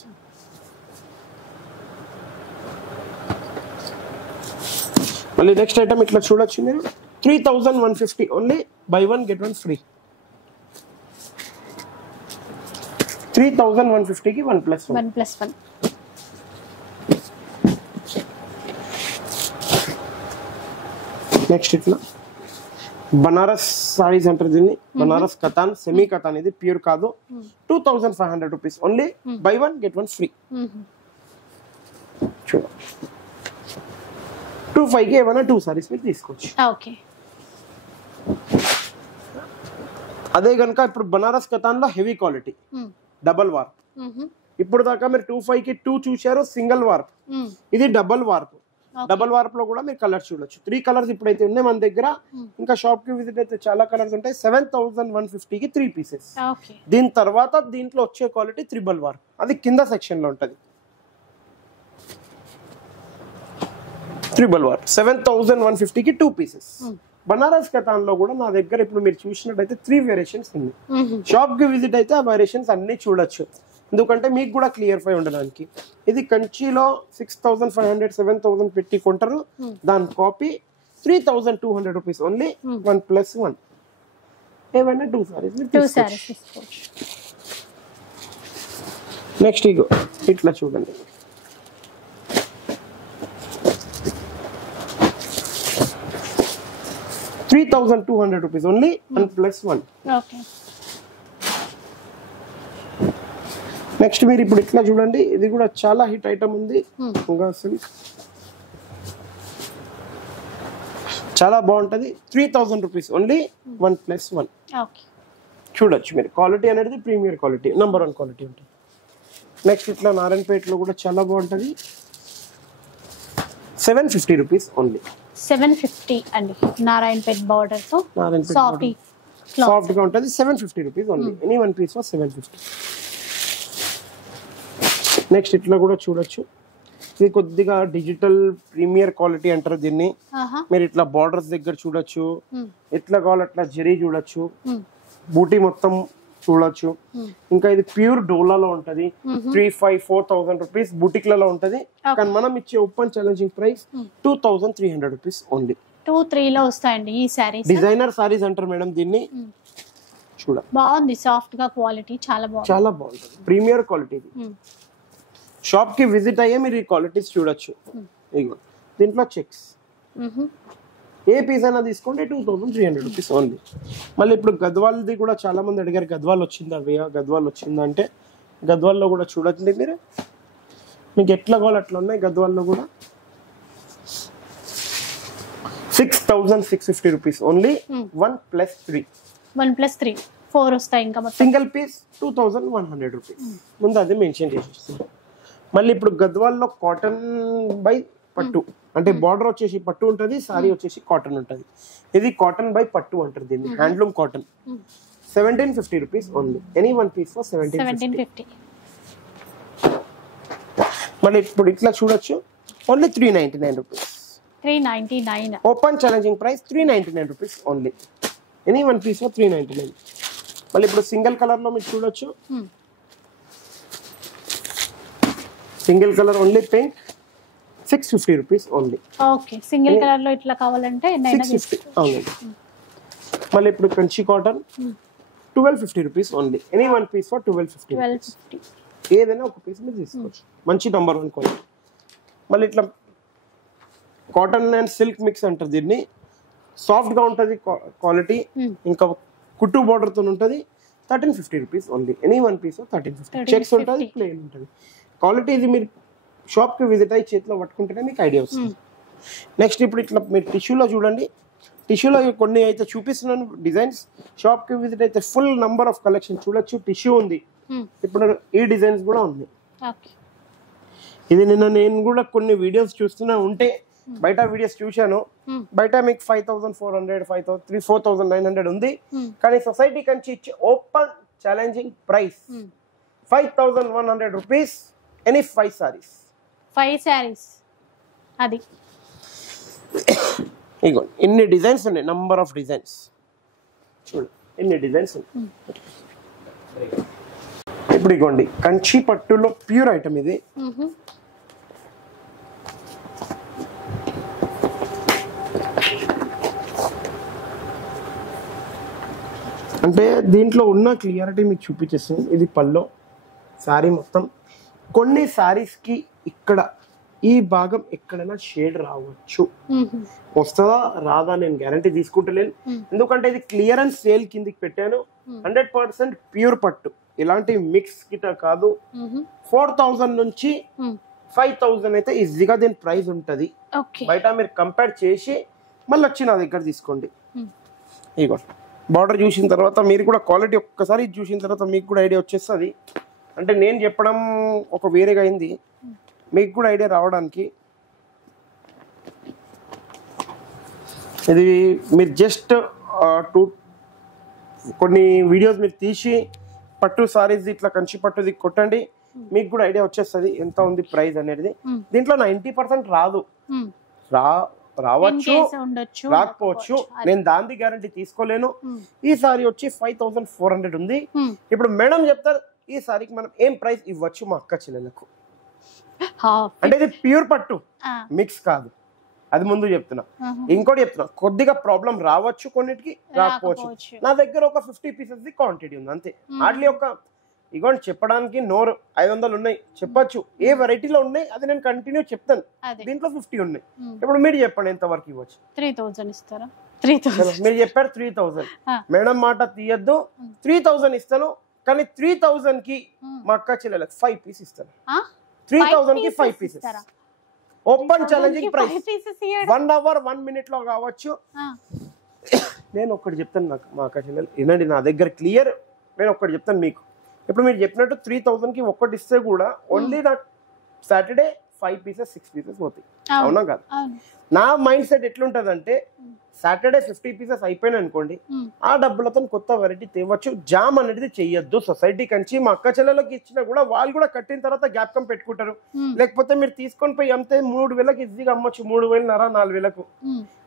మళ్ళీ నెక్స్ట్ ఐటమ్ ఇట్లా చూడొచ్చు మీరు 3150 ఓన్లీ బై 1 get 1 ఫ్రీ. 3150 కి 1+1. నెక్స్ట్ ఇట్లా బనారస్ సారీస్ అంటారు దీన్ని, బనారస్ కతాన్, సెమీ కతాన్, ఇది ప్యూర్ కాదు. 2500 rupees only buy 1 get 1 free. చూడ 25 కి ఏమైనా 2 సారీస్ మీరు తీసుకోవచ్చు. ఓకే, అదే కనుక ఇప్పుడు బనారస్ కతాన్ లో హెవీ క్వాలిటీ డబల్ వార్ప్. ఇప్పుడు దాకా మీరు 25 కి 2 చూశారు సింగిల్ వార్ప్, ఇది డబల్ వార్ప్. డబల్ వార్ప్ లో కూడా మీరు కలర్స్ చూడొచ్చు. 3 కలర్స్ ఇప్పుడైతే ఉన్నాయి మన దగ్గర, ఇంకా షాప్ కి విజిట్ అయితే చాలా కలర్స్ ఉంటాయి. 7150 కి 3 పీసెస్. దీని తర్వాత దీంట్లో వచ్చే క్వాలిటీ త్రిబల్ వార్ప్, అది కింద సెక్షన్ లో ఉంటది. త్రిబల్ వార్ప్ 7150 కి 2 పీసెస్. బనారస్ కతాన్ లో కూడా నా దగ్గర ఇప్పుడు మీరు చూసినట్టయితే 3 వేరియేషన్స్ ఉన్నాయి. షాప్ కి విజిట్ అయితే ఆ వేరియేషన్స్ అన్ని చూడొచ్చు, ఎందుకంటే మీకు కూడా క్లియర్ ఫై ఉండడానికి. ఇది కంచిలో 6500 7000 పెట్టి కొంటారు, దాని కాపీ 3200 రూపీస్ ఓన్లీ 1+1. ఏమైనా 2 సారీస్. నెక్స్ట్ ఇగో ఇట్లా చూడండి, ₹3200 ఓన్లీ 1+1. నెక్స్ట్ మీరు ఇప్పుడు ఇట్లా చూడండి, ఇది కూడా చాలా హిట్ ఐటమ్ ఉంది, సిల్క్ చాలా బాగుంటది. 3000 రూపీస్ ఓన్లీ 1+1. చూడొచ్చు మీరు, క్వాలిటీ అనేది ప్రీమియర్ క్వాలిటీ, నంబర్ 1 క్వాలిటీ ఉంటుంది. నెక్స్ట్ ఇట్లా నారాయణపేటలో కూడా చాలా బాగుంటది, 750 రూపీస్ ఓన్లీ. 750 అండి, నారాయణపేట బార్డర్ తో సాఫ్ట్ గా ఉంటుంది. 750 rupees only, any 1 piece for 750. Next ఇట్లా కూడా చూడొచ్చు, ఇది కొద్దిగా డిజిటల్ ప్రీమియర్ క్వాలిటీ అంటారు దీన్ని. మీరు ఇట్లా బార్డర్స్ దగ్గర చూడొచ్చు, ఎట్లా కావాలి అట్లా జరీ చూడొచ్చు, బూటీ మొత్తం చూడొచ్చు. ఇంకా ఇది ప్యూర్ డోలాలో ఉంటది, 3,500-4,000 రూపీస్ బుటిక్లలో ఉంటది. కానీ మనం ఇచ్చే open challenging price 2,300 rupees only. 2-3 లో వస్తాయండి ఈ సారీస్. డిజైనర్ సారీస్ అంటారు మేడం దీన్ని. చూడ బాగుంది, సాఫ్ట్ గా క్వాలిటీ చాలా బాగుంది, చాలా బాగుంటుంది, ప్రీమియర్ క్వాలిటీ. షాప్ కి విజిట్ అయ్యే మీరు ఈ క్వాలిటీస్ చూడొచ్చు. ఇగో దీంట్లో చెక్స్ ఏ పీస్ అయినా తీసుకుంటే 2,300 రూపీస్ ఓన్లీ. మళ్ళీ ఇప్పుడు గద్వాల్ది కూడా చాలా మంది అడిగారు, గద్వాల్ వచ్చిందా అవ్వయా, గద్వాల్ వచ్చిందా అంటే గద్వాల్లో కూడా చూడొచ్చు మీరు. మీకు ఎట్లా కావాలి అట్లా ఉన్నాయి. గద్వాల్లో కూడా 6,650 రూపీస్ ఓన్లీ. 1+3 4 వస్తాయి. ఇంకా సింగిల్ పీస్ 2,100 రూపీస్. ముందు అది మెన్షన్ చేసేస్తాం. మళ్ళీ ఇప్పుడు గద్వాల్లో కాటన్ బై పట్టు అంటే బార్డర్ వచ్చేసి పట్టు ఉంటుంది, సారీ వచ్చేసి కాటన్ ఉంటుంది. ఇది కాటన్ బై పట్టు అంటారు దీన్ని, handloom cotton. 1,750 rupees only. Any one piece for 1,750. మళ్ళీ ఇప్పుడు ఇట్లా చూడొచ్చు, only 399 rupees. 399 open challenging price 399 rupees only. Any one piece for 399. మళ్ళీ ఇప్పుడు సింగిల్ కలర్ లో మీరు చూడొచ్చు, single colour only pink, 650 rupees only. Okay, single colour లో ఇట్లా కావాలంటే 650. అవునండి. మళ్ళీ ఇప్పుడు Kanchi cotton 1250 rupees only. Any one piece for 1250. ఏదైనా ఒక పీస్ మీరు తీసుకోవచ్చు, మంచి నంబర్ 1 క్వాలిటీ. మళ్ళీ ఇట్లా కాటన్ అండ్ సిల్క్ మిక్స్ అంటారు దీన్ని. సాఫ్ట్ గా ఉంటుంది క్వాలిటీ, ఇంకా కుట్టు బార్డర్ తో ఉంటుంది. 1350 rupees only. Any one piece 1350. Checks ఉంటుంది, ప్లేన్ ఉంటుంది. క్వాలిటీ ఇది మీరు షాప్ కి విజిట్ అయ్యి చేతిలో పట్టుకుంటేనే మీకు ఐడియా వస్తుంది. నెక్స్ట్ ఇప్పుడు ఇట్లా మీరు టిష్యూలో చూడండి. టిష్యూలో కొన్ని అయితే చూపిస్తున్నాను డిజైన్స్. షాప్ కి విజిట్ అయితే ఫుల్ నంబర్ ఆఫ్ కలెక్షన్ చూడొచ్చు. టిష్యూ ఉంది, ఇప్పుడు ఈ డిజైన్స్ కూడా ఉంది. ఇది నిన్న నేను కూడా కొన్ని వీడియోస్ చూస్తున్నా ఉంటే బయట వీడియోస్ చూశాను. బయట మీకు 5,400, 4,900 ఉంది. కానీ సొసైటీ కంచి ఇచ్చే open challenging price 5,100 rupees. Any 5 saris. అది ఇగో ఇన్ని డిజైన్స్ ఉన్నాయి, నంబర్ ఆఫ్ డిజైన్స్ చూడు, ఇన్ని డిజైన్స్ ఉన్నాయి. ఇప్పుడు ఇగోండి కంచి పట్టులో ప్యూర్ ఐటమ్ ఇది. అంటే దీంట్లో ఉన్న క్లియారిటీ మీకు చూపించేస్తుంది. ఇది పల్లో సారీ మొత్తం. కొన్ని సారీస్ కి ఇక్కడ ఈ భాగం ఎక్కడైనా షేడ్ రావచ్చు, వస్తుందా రాదా నేను గ్యారంటీ తీసుకుంటలేను. ఎందుకంటే ఇది క్లియరెన్స్ సేల్ కిందికి పెట్టాను. 100% ప్యూర్ పట్టు, ఇలాంటి మిక్స్ గిట కాదు. 4,000 నుంచి 5,000 అయితే ఈజీగా దీని ప్రైస్ ఉంటది. బయట మీరు కంపేర్ చేసి మళ్ళీ వచ్చి నా దగ్గర తీసుకోండి. ఇగో బార్డర్ చూసిన తర్వాత మీరు కూడా క్వాలిటీ ఒక్కసారి చూసిన తర్వాత మీకు కూడా ఐడియా వచ్చేస్తుంది. అంటే నేను చెప్పడం ఒక వేరేగా అయింది, మీకు కూడా ఐడియా రావడానికి. ఇది మీరు జస్ట్ కొన్ని వీడియోస్ మీరు తీసి పట్టు సారీస్ ఇట్లా కంచి పట్టుది కొట్టండి, మీకు కూడా ఐడియా వచ్చేస్తుంది ఎంత ఉంది ప్రైస్ అనేది. దీంట్లో 90% రాదు, రావచ్చు రాకపోవచ్చు, నేను దాని గ్యారంటీ తీసుకోలేను. ఈ సారీ వచ్చి 5,400 ఉంది. ఇప్పుడు మేడం చెప్తారు ఈ సారీకి మనం ఏం ప్రైస్ ఇవ్వచ్చు మా అక్క చెల్లెలకు. అంటే ఇది ప్యూర్ పట్టు, మిక్స్ కాదు, అది ముందు చెప్తున్నా. ఇంకోటి చెప్తున్నా, కొద్దిగా ప్రాబ్లం రావచ్చు, కొన్నిటికి రాకపోవచ్చు. నా దగ్గర ఒక 50 పీసెస్ క్వాంటిటీ ఉంది అంతే. హార్డ్లీ ఒక ఇగోండి చెప్పడానికి 500 ఉన్నాయి చెప్పొచ్చు. ఏ వెరైటీలో ఉన్నాయి అది నేను కంటిన్యూ చెప్తాను. దీంట్లో 50 ఉన్నాయి. ఇప్పుడు మీరు చెప్పండి ఎంత వరకు ఇవ్వచ్చు. 3,000 ఇస్తారా? 3,000 మీరు చెప్పారు 3,000. మేడం మాట తీయద్దు, 3,000 ఇస్తాను. కానీ 3,000 కి మా అక్క చెల్లెలకు 5 పీస్ ఇస్తాను. 3,000 కి 5 pieces. Open challenging price. 1 hour 1 minute లో కావచ్చు. నేను ఒక్కటి చెప్తాను, నాకు మా అక్క చెల్లెలు వినండి, నా దగ్గర క్లియర్. నేను ఒక్కటి చెప్తాను మీకు. ఇప్పుడు మీరు చెప్పినట్టు 3,000 కి ఒక్కటి ఇస్తే కూడా ఓన్లీ నాకు సాటర్డే 5 పీసెస్ 6 పీసెస్ పోతాయి. అవునా కాదు? నా మైండ్ సెట్ ఎట్లుంటదంటే సాటర్డే 50 పీసెస్ అయిపోయినాయి అనుకోండి, ఆ డబ్బులతో కొత్త వెరైటీ తేవచ్చు. జామ్ అనేది చెయ్యొద్దు. సొసైటీ కంచి మా అక్క చెల్లెలకు ఇచ్చినా కూడా వాళ్ళు కూడా కట్టిన తర్వాత గ్యాప్కం పెట్టుకుంటారు. లేకపోతే మీరు తీసుకొని పోయి అమ్మితే 3,000కి ఈజీగా అమ్మొచ్చు, 3,500 4,000కు.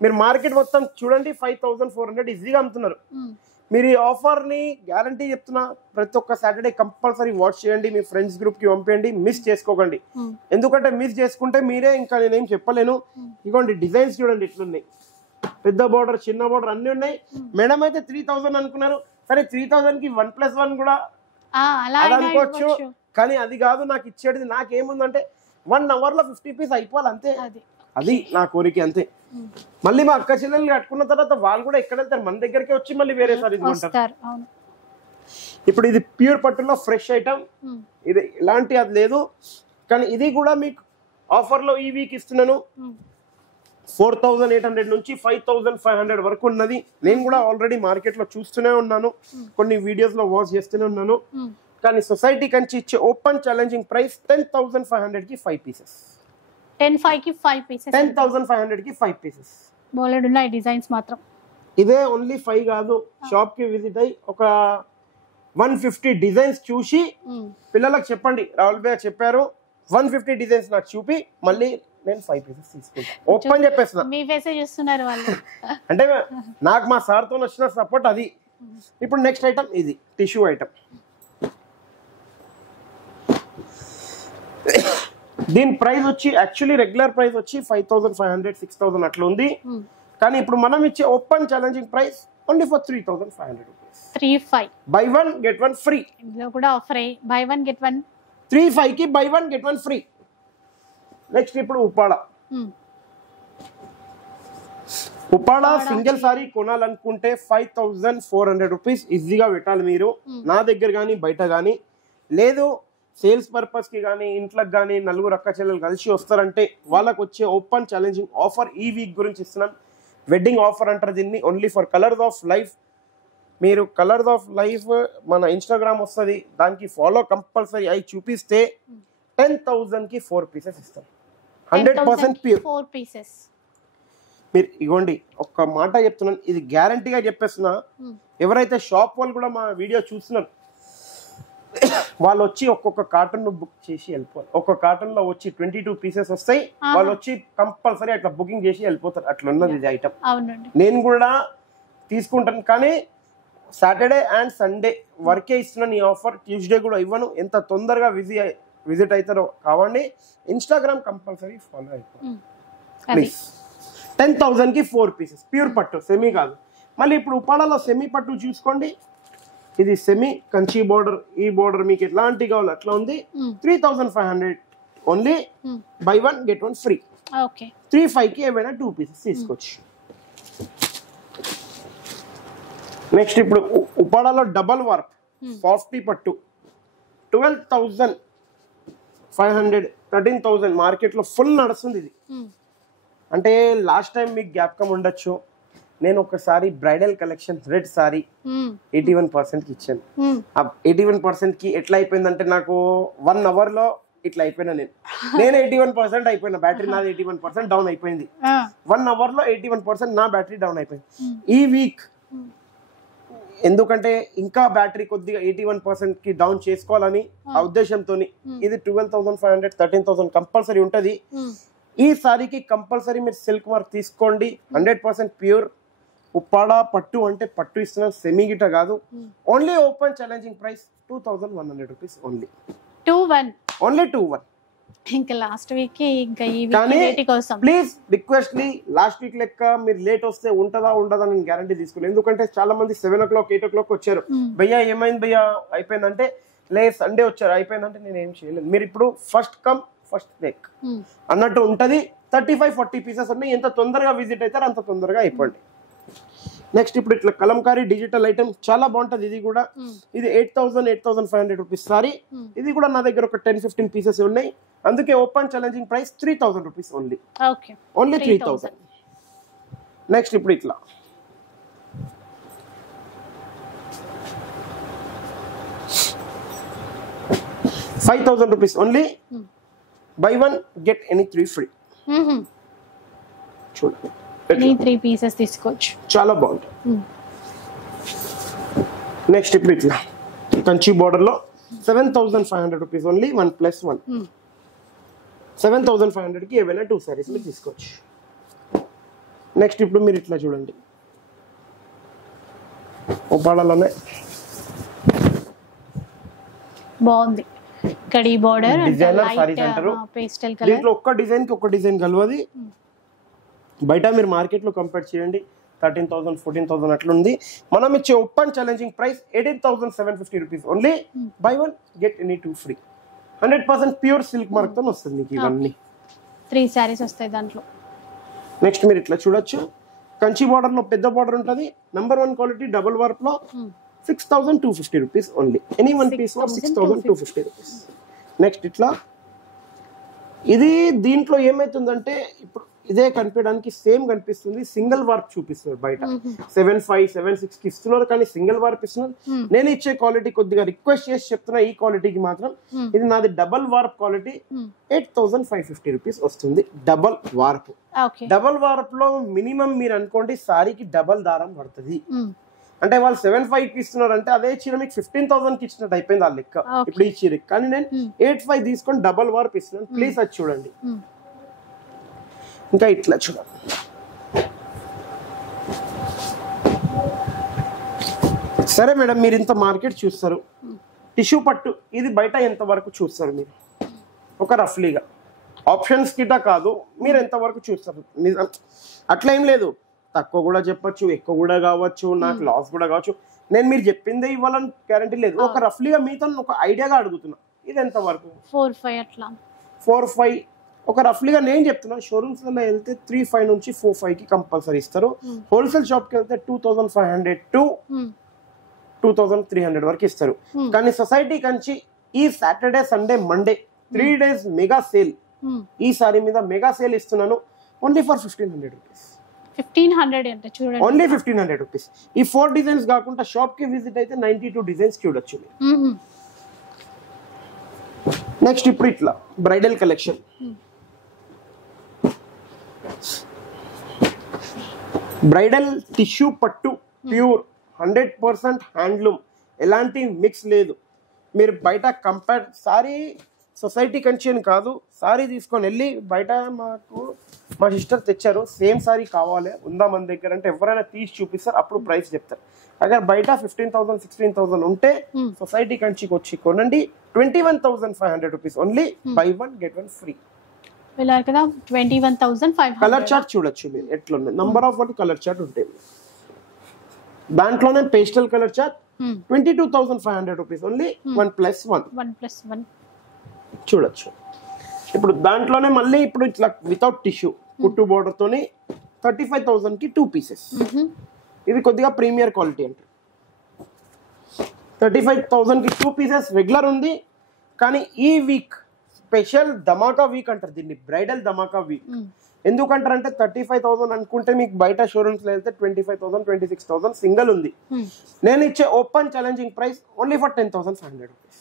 మీరు మార్కెట్ మొత్తం చూడండి 5,400 ఈజీగా అమ్ముతున్నారు. మీరు ఈ ఆఫర్ ని గ్యారంటీ చెప్తున్నా, ప్రతి ఒక్క సాటర్డే కంపల్సరీ వాచ్ చేయండి, మీ ఫ్రెండ్స్ గ్రూప్ కి పంపేయండి, మిస్ చేసుకోకండి. ఎందుకంటే మిస్ చేసుకుంటే మీరే ఇంకా నేనేం చెప్పలేను. ఇదిగోండి డిజైన్స్ చూడండి ఇట్లున్నాయి, పెద్ద బోర్డర్ చిన్న బోర్డర్ అన్ని ఉన్నాయి. మేడం అయితే 3000 అనుకున్నారు, సరే 3000 కి 1+1 కూడా అనుకోవచ్చు, కానీ అది కాదు నాకు ఇచ్చేది. నాకేముందంటే 1 hour లో 50 పీస్ అయిపోవాలి అంతే, అది నా కోరిక అంతే. మళ్ళీ మా అక్క చెల్లెలు కట్టుకున్న తర్వాత వాళ్ళు కూడా ఎక్కడ వెళ్తారు, మన దగ్గరికి వచ్చి మళ్ళీ వేరే సారీ కొంటారు. ఇప్పుడు ఇది ప్యూర్ పట్టులో ఫ్రెష్ ఐటమ్, ఇది ఎలాంటి అది లేదు. కానీ ఇది కూడా మీకు ఆఫర్ లో ఈ వీక్ ఇస్తున్నాను. 4800 నుంచి 5500 వరకు ఉన్నది. నేను కూడా ఆల్రెడీ మార్కెట్ లో చూస్తూనే ఉన్నాను, కొన్ని వీడియోస్ లో వాచ్ చేస్తూనే ఉన్నాను. కానీ సొసైటీ కంచి ఇచ్చే ఓపెన్ ఛాలెంజింగ్ ప్రైస్ 10,500 కి 5 పీసెస్. 10,500 కి 5 పీసెస్. 10,500 కి 5 పీసెస్. బోలెడ్ ఉన్నాయి డిజైన్స్ మాత్రం. ఇదే ఓన్లీ 5 కాదు, షాప్ కి విజిట్ అయ్యి ఒక 150 డిజైన్స్ చూసి పిల్లలకు చెప్పండి, రాహుల్ భయ్య చెప్పారు 150 డిజైన్స్ నాకు చూపి మళ్ళీ నేను 5 పీసెస్ తీసుకుంటా. ఓపెన్ చెప్పేస్తున్నా, మీ ఫేసే చూస్తున్నారు వాళ్ళు. అంటే నాకు మా సార్ తో వచ్చిన సపోర్ట్ అది. ఇప్పుడు నెక్స్ట్ ఐటమ్ ఇది టిష్యూ ఐటమ్. దీని ప్రైస్ వచ్చి యాక్చువల్లీ రెగ్యులర్ ప్రైస్ వచ్చి 5500 6000 అట్లా ఉంది. కానీ ఇప్పుడు మనం ఇచ్చే open challenging price only for 3500 rupees. 35 by 1 get 1 free. ఇందులో కూడా ఆఫర్ బై 1 గెట్ 1. 35 కి బై 1 గెట్ 1 ఫ్రీ. నెక్స్ట్ ఇప్పుడు ఉప్పాడ సింగిల్ సారీ కొనాలనుకుంటే 5400 రూపీస్ ఈజీగా పెట్టాలి మీరు, నా దగ్గర కానీ బయట కానీ. లేదు సేల్స్ పర్పస్ కి కానీ ఇంట్లోకి కానీ నలుగురు అక్క చెల్లెలు కలిసి వస్తారంటే వాళ్ళకి వచ్చే ఓపెన్ ఛాలెంజింగ్ ఆఫర్ ఈ వీక్ గురించి ఇస్తున్నాం. వెడ్డింగ్ ఆఫర్ అంటారు దీన్ని, only for colours of life. మీరు కలర్స్ ఆఫ్ లైఫ్ మన ఇన్స్టాగ్రామ్ వస్తుంది, దానికి ఫాలో కంపల్సరీ అయి చూపిస్తే 10,000 కి 4 పీసెస్ ఇస్తాం. 100% ప్యూర్ 4 పీసెస్. మీరు ఇగోండి ఒక్క మాట చెప్తున్నాను, ఇది గ్యారంటీగా చెప్పేస్తున్నా. ఎవరైతే షాప్ వాళ్ళు కూడా మా వీడియో చూస్తున్నారు వాళ్ళు వచ్చి ఒక్కొక్క కార్టన్ బుక్ చేసి వెళ్ళిపోతారు. ఒక్క కార్టన్ లో వచ్చి 22 పీసెస్ వస్తాయి, వాళ్ళు వచ్చి కంపల్సరీ అట్లా బుకింగ్ చేసి వెళ్ళిపోతారు. అట్లా ఉన్నది ఇది ఐటమ్. నేను కూడా తీసుకుంటాను, కానీ సాటర్డే అండ్ సండే వరకే ఇస్తున్నాను ఈ ఆఫర్. ట్యూస్డే కూడా ఇవ్వను. ఎంత తొందరగా విజిట్ అవుతారో కావండి. ఇన్స్టాగ్రామ్ కంపల్సరీ ఫాలో అయిపోయి ప్లీజ్. 10,000 కి 4 పీసెస్ ప్యూర్ పట్టు, సెమీ కాదు. మళ్ళీ ఇప్పుడు ఉప్పాడలో సెమీ పట్టు చూసుకోండి, ఇది సెమీ కంచి బోర్డర్. ఈ బోర్డర్ మీకు ఎట్లాంటి కావాలి అట్లా ఉంది. 3500 ఓన్లీ, బై 1 గెట్ 1 ఫ్రీ. 35 కి ఏమైనా 2 పీసెస్ తీసుకోవచ్చు. నెక్స్ట్ ఇప్పుడు ఉప్పాడలో డబల్ వర్క్ సాఫ్టీ పట్టు 12,500 13,000 మార్కెట్ లో ఫుల్ నడుస్తుంది ఇది. అంటే లాస్ట్ టైం మీకు జ్ఞాపకం ఉండొచ్చు, నేను ఒకసారి బ్రైడల్ కలెక్షన్ రెడ్ సారీ 81% కి ఇచ్చాను. ఆ 81% కి ఎట్లా అయిపోయిందంటే నాకు 1 hour లో ఇట్లా అయిపోయినా. నేను 81% అయిపోయినా, బ్యాటరీ నాది 81% డౌన్ అయిపోయింది. 1 hour లో 81% నా బ్యాటరీ డౌన్ అయిపోయింది. ఈ వీక్ ఎందుకంటే ఇంకా బ్యాటరీ కొద్దిగా 81% కి డౌన్ చేసుకోవాలని ఆ ఉద్దేశంతో ఇది 12,500 13,000 కంపల్సరీ ఉంటది. ఈ సారీకి కంపల్సరీ మీరు సిల్క్ మార్క్ తీసుకోండి. 100% ప్యూర్ ఉప్పాడ పట్టు, అంటే పట్టు ఇస్తున్న సెమీ గిట కాదు. Only open challenging price 2100 rupees only. 21 ఇంకా లాస్ట్ వీక్ ఇంకా ఈ వీక్ కోసం ప్లీజ్ రిక్వెస్ట్లీ లాస్ట్ వీక్ లెక్క మీరు లేట్ వస్తే ఉంటదా నేను గ్యారంటీ తీసుకోలేదు. ఎందుకంటే చాలా మంది 7 o'clock 8 o'clock వచ్చారు. భయ్యా ఏమైంది భయ్యా అయిపోయిందంటే, లేదు సండే వచ్చారు అయిపోయిందంటే నేను ఏం చేయలేదు. మీరు ఇప్పుడు ఫస్ట్ కమ్ ఫస్ట్ టేక్ అన్నట్టు ఉంటది. 35-40 పీసెస్ ఉన్నాయి. ఎంత తొందరగా విజిట్ అవుతారో అంత తొందరగా అయిపోండి. నెక్స్ట్ ఇప్పుడు ఇట్లా కలంకారీ డిజిటల్ ఐటమ్ చాలా బాగుంటది. ఇది కూడా ఇది 8,500 రూపీస్ సారీ. ఇది కూడా నా దగ్గర ఒక 10-15 పీసెస్ ఉన్నాయి. అందుకే open challenging price 3,000 rupees only. Only 3,000. Next ఇప్పుడు ఇట్లా ₹5,000 only, buy 1 get any 3 free. చూడండి 3 పీసెస్ తీసుకోవచ్చు, చాలా బాగుంటుంది. నెక్స్ట్ ఇప్పుడు ఇట్లా కంచి బోర్డర్ లో 7,500 రూపీస్ ఓన్లీ, 1+1. 7,500 కి ఏవైనా 2 సారీస్ తీసుకోవచ్చు. నెక్స్ట్ ఇప్పుడు మీరు ఇట్లా చూడండి ఉపాడలోనే బాగుంది. కడి బోర్డర్ డిజైనర్ సారీస్ అంటారు. Pastel colour. దీంట్లో ఒక్క డిజైన్ కి ఒక డిజైన్ కలవది. బయట మీరు మార్కెట్ లో కంపేర్ చేయండి 13,000 14,000 అట్లుంది. మనం ఇచ్చే open challenging price 18,750 rupees only. Buy 1 get any 2 free. 100% pure silk mark తో వస్తుంది మీకు ఇవన్నీ. 3 సారీస్ వస్తాయి దాంట్లో. నెక్స్ట్ మీరు ఇట్లా చూడొచ్చు, కంచి బార్డర్ లో పెద్ద బార్డర్ ఉంటుంది. నంబర్ 1 క్వాలిటీ డబుల్ వార్ప్ లో 6,250 rupees only. Any one piece లో 6,250 రూపీస్. నెక్స్ట్ ఇట్లా ఇది దీంట్లో ఏమైతుందంటే ఇప్పుడు ఇదే కనిపించడానికి సేమ్ కనిపిస్తుంది, సింగిల్ వార్ప్ చూపిస్తున్నారు బయట 7,500 7,600 కి ఇస్తున్నారు, కానీ సింగిల్ వార్ప్ ఇస్తున్నారు. నేను ఇచ్చే క్వాలిటీ కొద్దిగా రిక్వెస్ట్ చేసి చెప్తున్నా, ఈ క్వాలిటీకి మాత్రం ఇది నాది డబల్ వార్ప్ క్వాలిటీ 8,550 రూపీస్ వస్తుంది. Double warp. డబల్ వార్ప్ లో మినిమం మీరు అనుకోండి సారీకి డబల్ దారం పడుతుంది. అంటే వాళ్ళు 7,500 కి ఇస్తున్నారు అంటే అదే చీర మీకు 15,000 కి ఇచ్చినట్టు అయిపోయింది ఆ లెక్క ఇప్పుడు ఈ చీర. కానీ నేను 8,500 తీసుకొని డబల్ వార్ప్ ఇస్తున్నాను. ప్లీజ్ అది చూడండి. ఇంకా ఇట్లా చూడండి, సరే మేడం మీరు ఇంత మార్కెట్ చూస్తారు, టిష్యూ పట్టు ఇది బయట ఎంత వరకు చూస్తారు మీరు? ఒక రఫ్లీగా ఆప్షన్స్ కిట కాదు, మీరు ఎంత వరకు చూస్తారు? అట్లా ఏం లేదు, తక్కువ కూడా చెప్పొచ్చు, ఎక్కువ కూడా కావచ్చు, నాకు లాస్ కూడా కావచ్చు. నేను మీరు చెప్పిందే ఇవ్వాలని గ్యారంటీ లేదు. ఒక రఫ్లీగా మీతో ఒక ఐడియాగా అడుగుతున్నా, ఇది ఎంత వరకు? 4,500 అట్లా. 4,500 ఒక రఫ్లీగా నేను చెప్తున్నా. షోరూమ్స్ లో వెళ్తే 3,500 నుంచి 4,500 కి కంపల్సరీ ఇస్తారు. హోల్సేల్ షాప్ కి వెళ్తే 2,500 to 2,300 వరకు ఇస్తారు. కానీ సొసైటీ కంచి ఈ Saturday Sunday Monday 3 days mega sale, ఈ సారీ మీద మెగా సేల్ ఇస్తున్నాను ఓన్లీ ఫర్ 1,500 రూపీస్. 1,500 అంటే చూడండి, ఓన్లీ 1,500 రూపీస్. ఈ 4 డిజైన్స్ కాకుండా షాప్ కి విజిట్ అయితే 92 డిజైన్స్ చూడొచ్చు. నెక్స్ట్ ఇప్పుడు ఇట్లా బ్రైడల్ కలెక్షన్. బ్రైడల్ టిష్యూ పట్టు ప్యూర్ 100% హ్యాండ్లూమ్, ఎలాంటి మిక్స్ లేదు. మీరు బయట కంపేర్ సారీ సొసైటీ కంచి అని కాదు, సారీ తీసుకొని వెళ్ళి బయట మా సిస్టర్ తెచ్చారు సేమ్ సారీ కావాలి ఉందా మన దగ్గర అంటే ఎవరైనా తీసి చూపిస్తారు, అప్పుడు ప్రైస్ చెప్తారు. అगर బయట 15,000 16,000 ఉంటే సొసైటీ కంచికి వచ్చి కొనండి 21,500 rupees only. Buy 1 get 1 free. కదా 21,500. కలర్ చార్ట్ చూడొచ్చు మీరు ఎట్లుంది, number of one colour chart ఉంటాయి. దాంట్లోనే pastel colour chart 22,500 rupees only. 1+1 చూడొచ్చు. ఇప్పుడు దాంట్లోనే మళ్ళీ ఇప్పుడు ఇట్లా వితౌట్ టిష్యూ కుట్టు బోర్డర్ తోని 35,000 కి 2 పీసెస్. ఇవి కొద్దిగా ప్రీమియర్ క్వాలిటీ అంటే 35,000 కి 2 పీసెస్ రెగ్యులర్ ఉంది. కానీ ఈ వీక్ స్పెషల్ ధమాకా వీక్ అంటారు దీన్ని, బ్రైడల్ ధమాకా వీక్. ఎందుకంటారంటే 35,000 అనుకుంటే మీకు బయట షోరూమ్స్ లో వెళ్తే 25,000 26,000 సింగిల్ ఉంది. నేను ఇచ్చే open challenging price only for 10,500 rupees.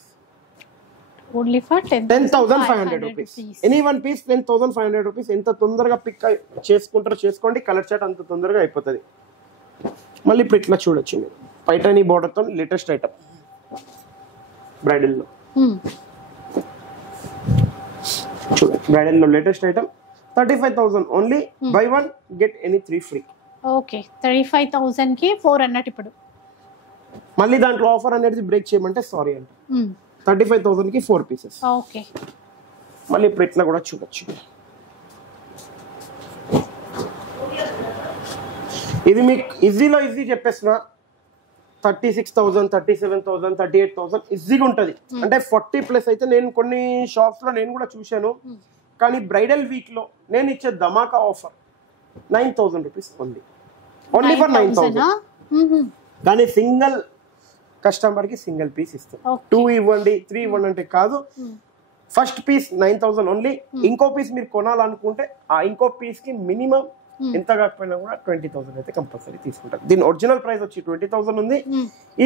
Only for 10,500 rupees. Any one piece 10,500 rupees. ఎంత తొందరగా పిక్ చేసుకుంటారో చేసుకోండి, కలర్ చార్ట్ అంత తొందరగా అయిపోతుంది. మళ్ళీ ఇప్పుడు ఇట్లా చూడొచ్చు మీరు పైటానీ బోర్డర్ తో లేటెస్ట్ ఐటమ్ బ్రైడల్ లో. చూడండి బ్రైడల్ లో latest item 35,000 only. Buy 1 get any 3 free. Okay 35,000 కి 4 అన్నట్టు. ఇప్పుడు మళ్ళీ దాంట్లో ఆఫర్ అనేది బ్రేక్ చేయమంటే సారీ అంటే 35,000 కి 4 పీసెస్. ఓకే మళ్ళీ ఇప్పుడు ఇట్లా కూడా చూడొచ్చు. ఇది మీకు ఈజీలో ఈజీ చెప్పేసిన 36,000 37,000 38,000 ఈజీగా ఉంటుంది. అంటే 40+ అయితే నేను కొన్ని షాప్స్ లో నేను కూడా చూశాను. కానీ బ్రైడల్ వీక్ లో నేను ఇచ్చే ధమాకా offer 9,000 rupees only. Only for 9,000. కానీ సింగిల్ కస్టమర్ కి సింగిల్ పీస్ ఇస్తాం. 2 ఇవ్వండి 3 ఇవ్వండి అంటే కాదు. First piece 9,000 only. ఇంకో పీస్ మీరు కొనాలనుకుంటే ఆ ఇంకో పీస్ కి మినిమం ఎంత కాకపోయినా కూడా 20,000 అయితే కంపల్సరీ తీసుకుంటారు. దీని ఒరిజినల్ ప్రైస్ వచ్చి 20,000 ఉంది.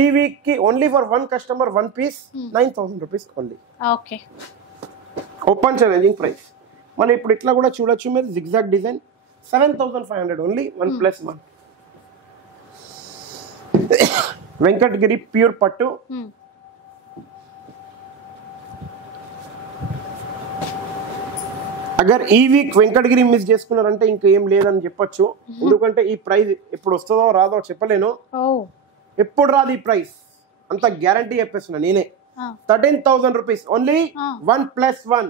ఈ వీక్ కి only for 1 customer 1 piece 9,000 rupees only. Okay open challenging price. మళ్ళీ ఇప్పుడు ఇట్లా కూడా చూడొచ్చు మీరు zigzag design 7,500 only. 1+1 Venkatagiri pure పట్టు. అగర్ ఈ వీక్ వెంకటగిరి మిస్ చేసుకున్నారంటే ఇంకేం లేదని చెప్పొచ్చు. ఎందుకంటే ఈ ప్రైస్ ఎప్పుడు వస్తుందో రాదో చెప్పలేను. ఎప్పుడు రాదు ఈ ప్రైస్, అంత గ్యారంటీ చెప్పేస్తున్నా నేనే. 13,000 రూపీస్ ఓన్లీ 1+1.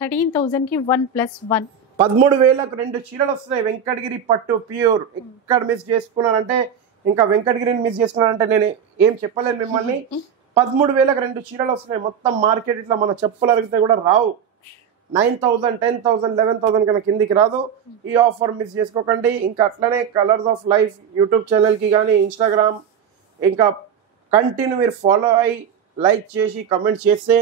13,000 కి 1+1. 13,000కు 2 చీరలు వస్తున్నాయి. వెంకటగిరి పట్టు ప్యూర్. ఎక్కడ మిస్ చేసుకున్నారంటే, ఇంకా వెంకటగిరిని మిస్ చేసుకున్నారంటే నేను ఏం చెప్పలేను మిమ్మల్ని. 13,000కు 2 చీరలు వస్తున్నాయి. మొత్తం మార్కెట్ ఇట్లా మన చెప్పులు అరిగితే కూడా రావు. 9,000, 10,000, 11,000 కన్నా కిందికి రాదు. ఈ ఆఫర్ మిస్ చేసుకోకండి. ఇంకా అట్లనే కలర్స్ ఆఫ్ లైఫ్ యూట్యూబ్ ఛానల్కి కానీ ఇన్స్టాగ్రామ్ ఇంకా కంటిన్యూ మీరు ఫాలో అయ్యి లైక్ చేసి కమెంట్ చేస్తే,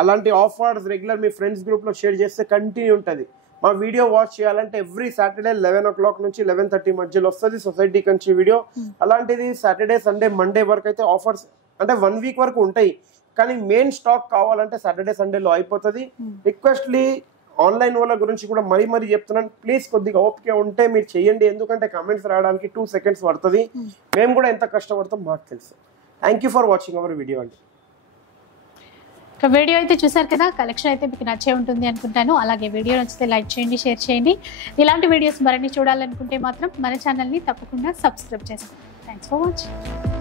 అలాంటి ఆఫర్స్ రెగ్యులర్ మీ ఫ్రెండ్స్ గ్రూప్లో షేర్ చేస్తే కంటిన్యూ ఉంటుంది. మా వీడియో వాచ్ చేయాలంటే ఎవ్రీ సాటర్డే 11 o'clock నుంచి 11:30 మధ్యలో వస్తుంది సొసైటీ కంచి వీడియో. అలాంటిది సాటర్డే, సండే, మండే వరకు అయితే ఆఫర్స్ అంటే 1 week వరకు ఉంటాయి. కానీ మెయిన్ స్టాక్ కావాలంటే సాటర్డే, సండేలో అయిపోతుంది. రిక్వెస్ట్లీ ఆన్లైన్ వాళ్ళ గురించి కూడా మరీ చెప్తున్నాను, ప్లీజ్ కొద్దిగా ఓపిక ఉంటే మీరు చేయండి. ఎందుకంటే కమెంట్స్ రావడానికి 2 seconds పడుతుంది. మేము కూడా ఎంత కష్టపడతాం మాకు తెలుసు. Thank you for watching our video అండి. వీడియో అయితే చూసారు కదా, కలెక్షన్ అయితే మీకు నచ్చే ఉంటుంది అనుకుంటాను. అలాగే వీడియో నచ్చితే లైక్ చేయండి, షేర్ చేయండి. ఇలాంటి వీడియోస్ మరిన్ని చూడాలనుకుంటే మాత్రం మన ఛానల్ని తప్పకుండా సబ్స్క్రైబ్ చేసుకోండి. Thanks for watching.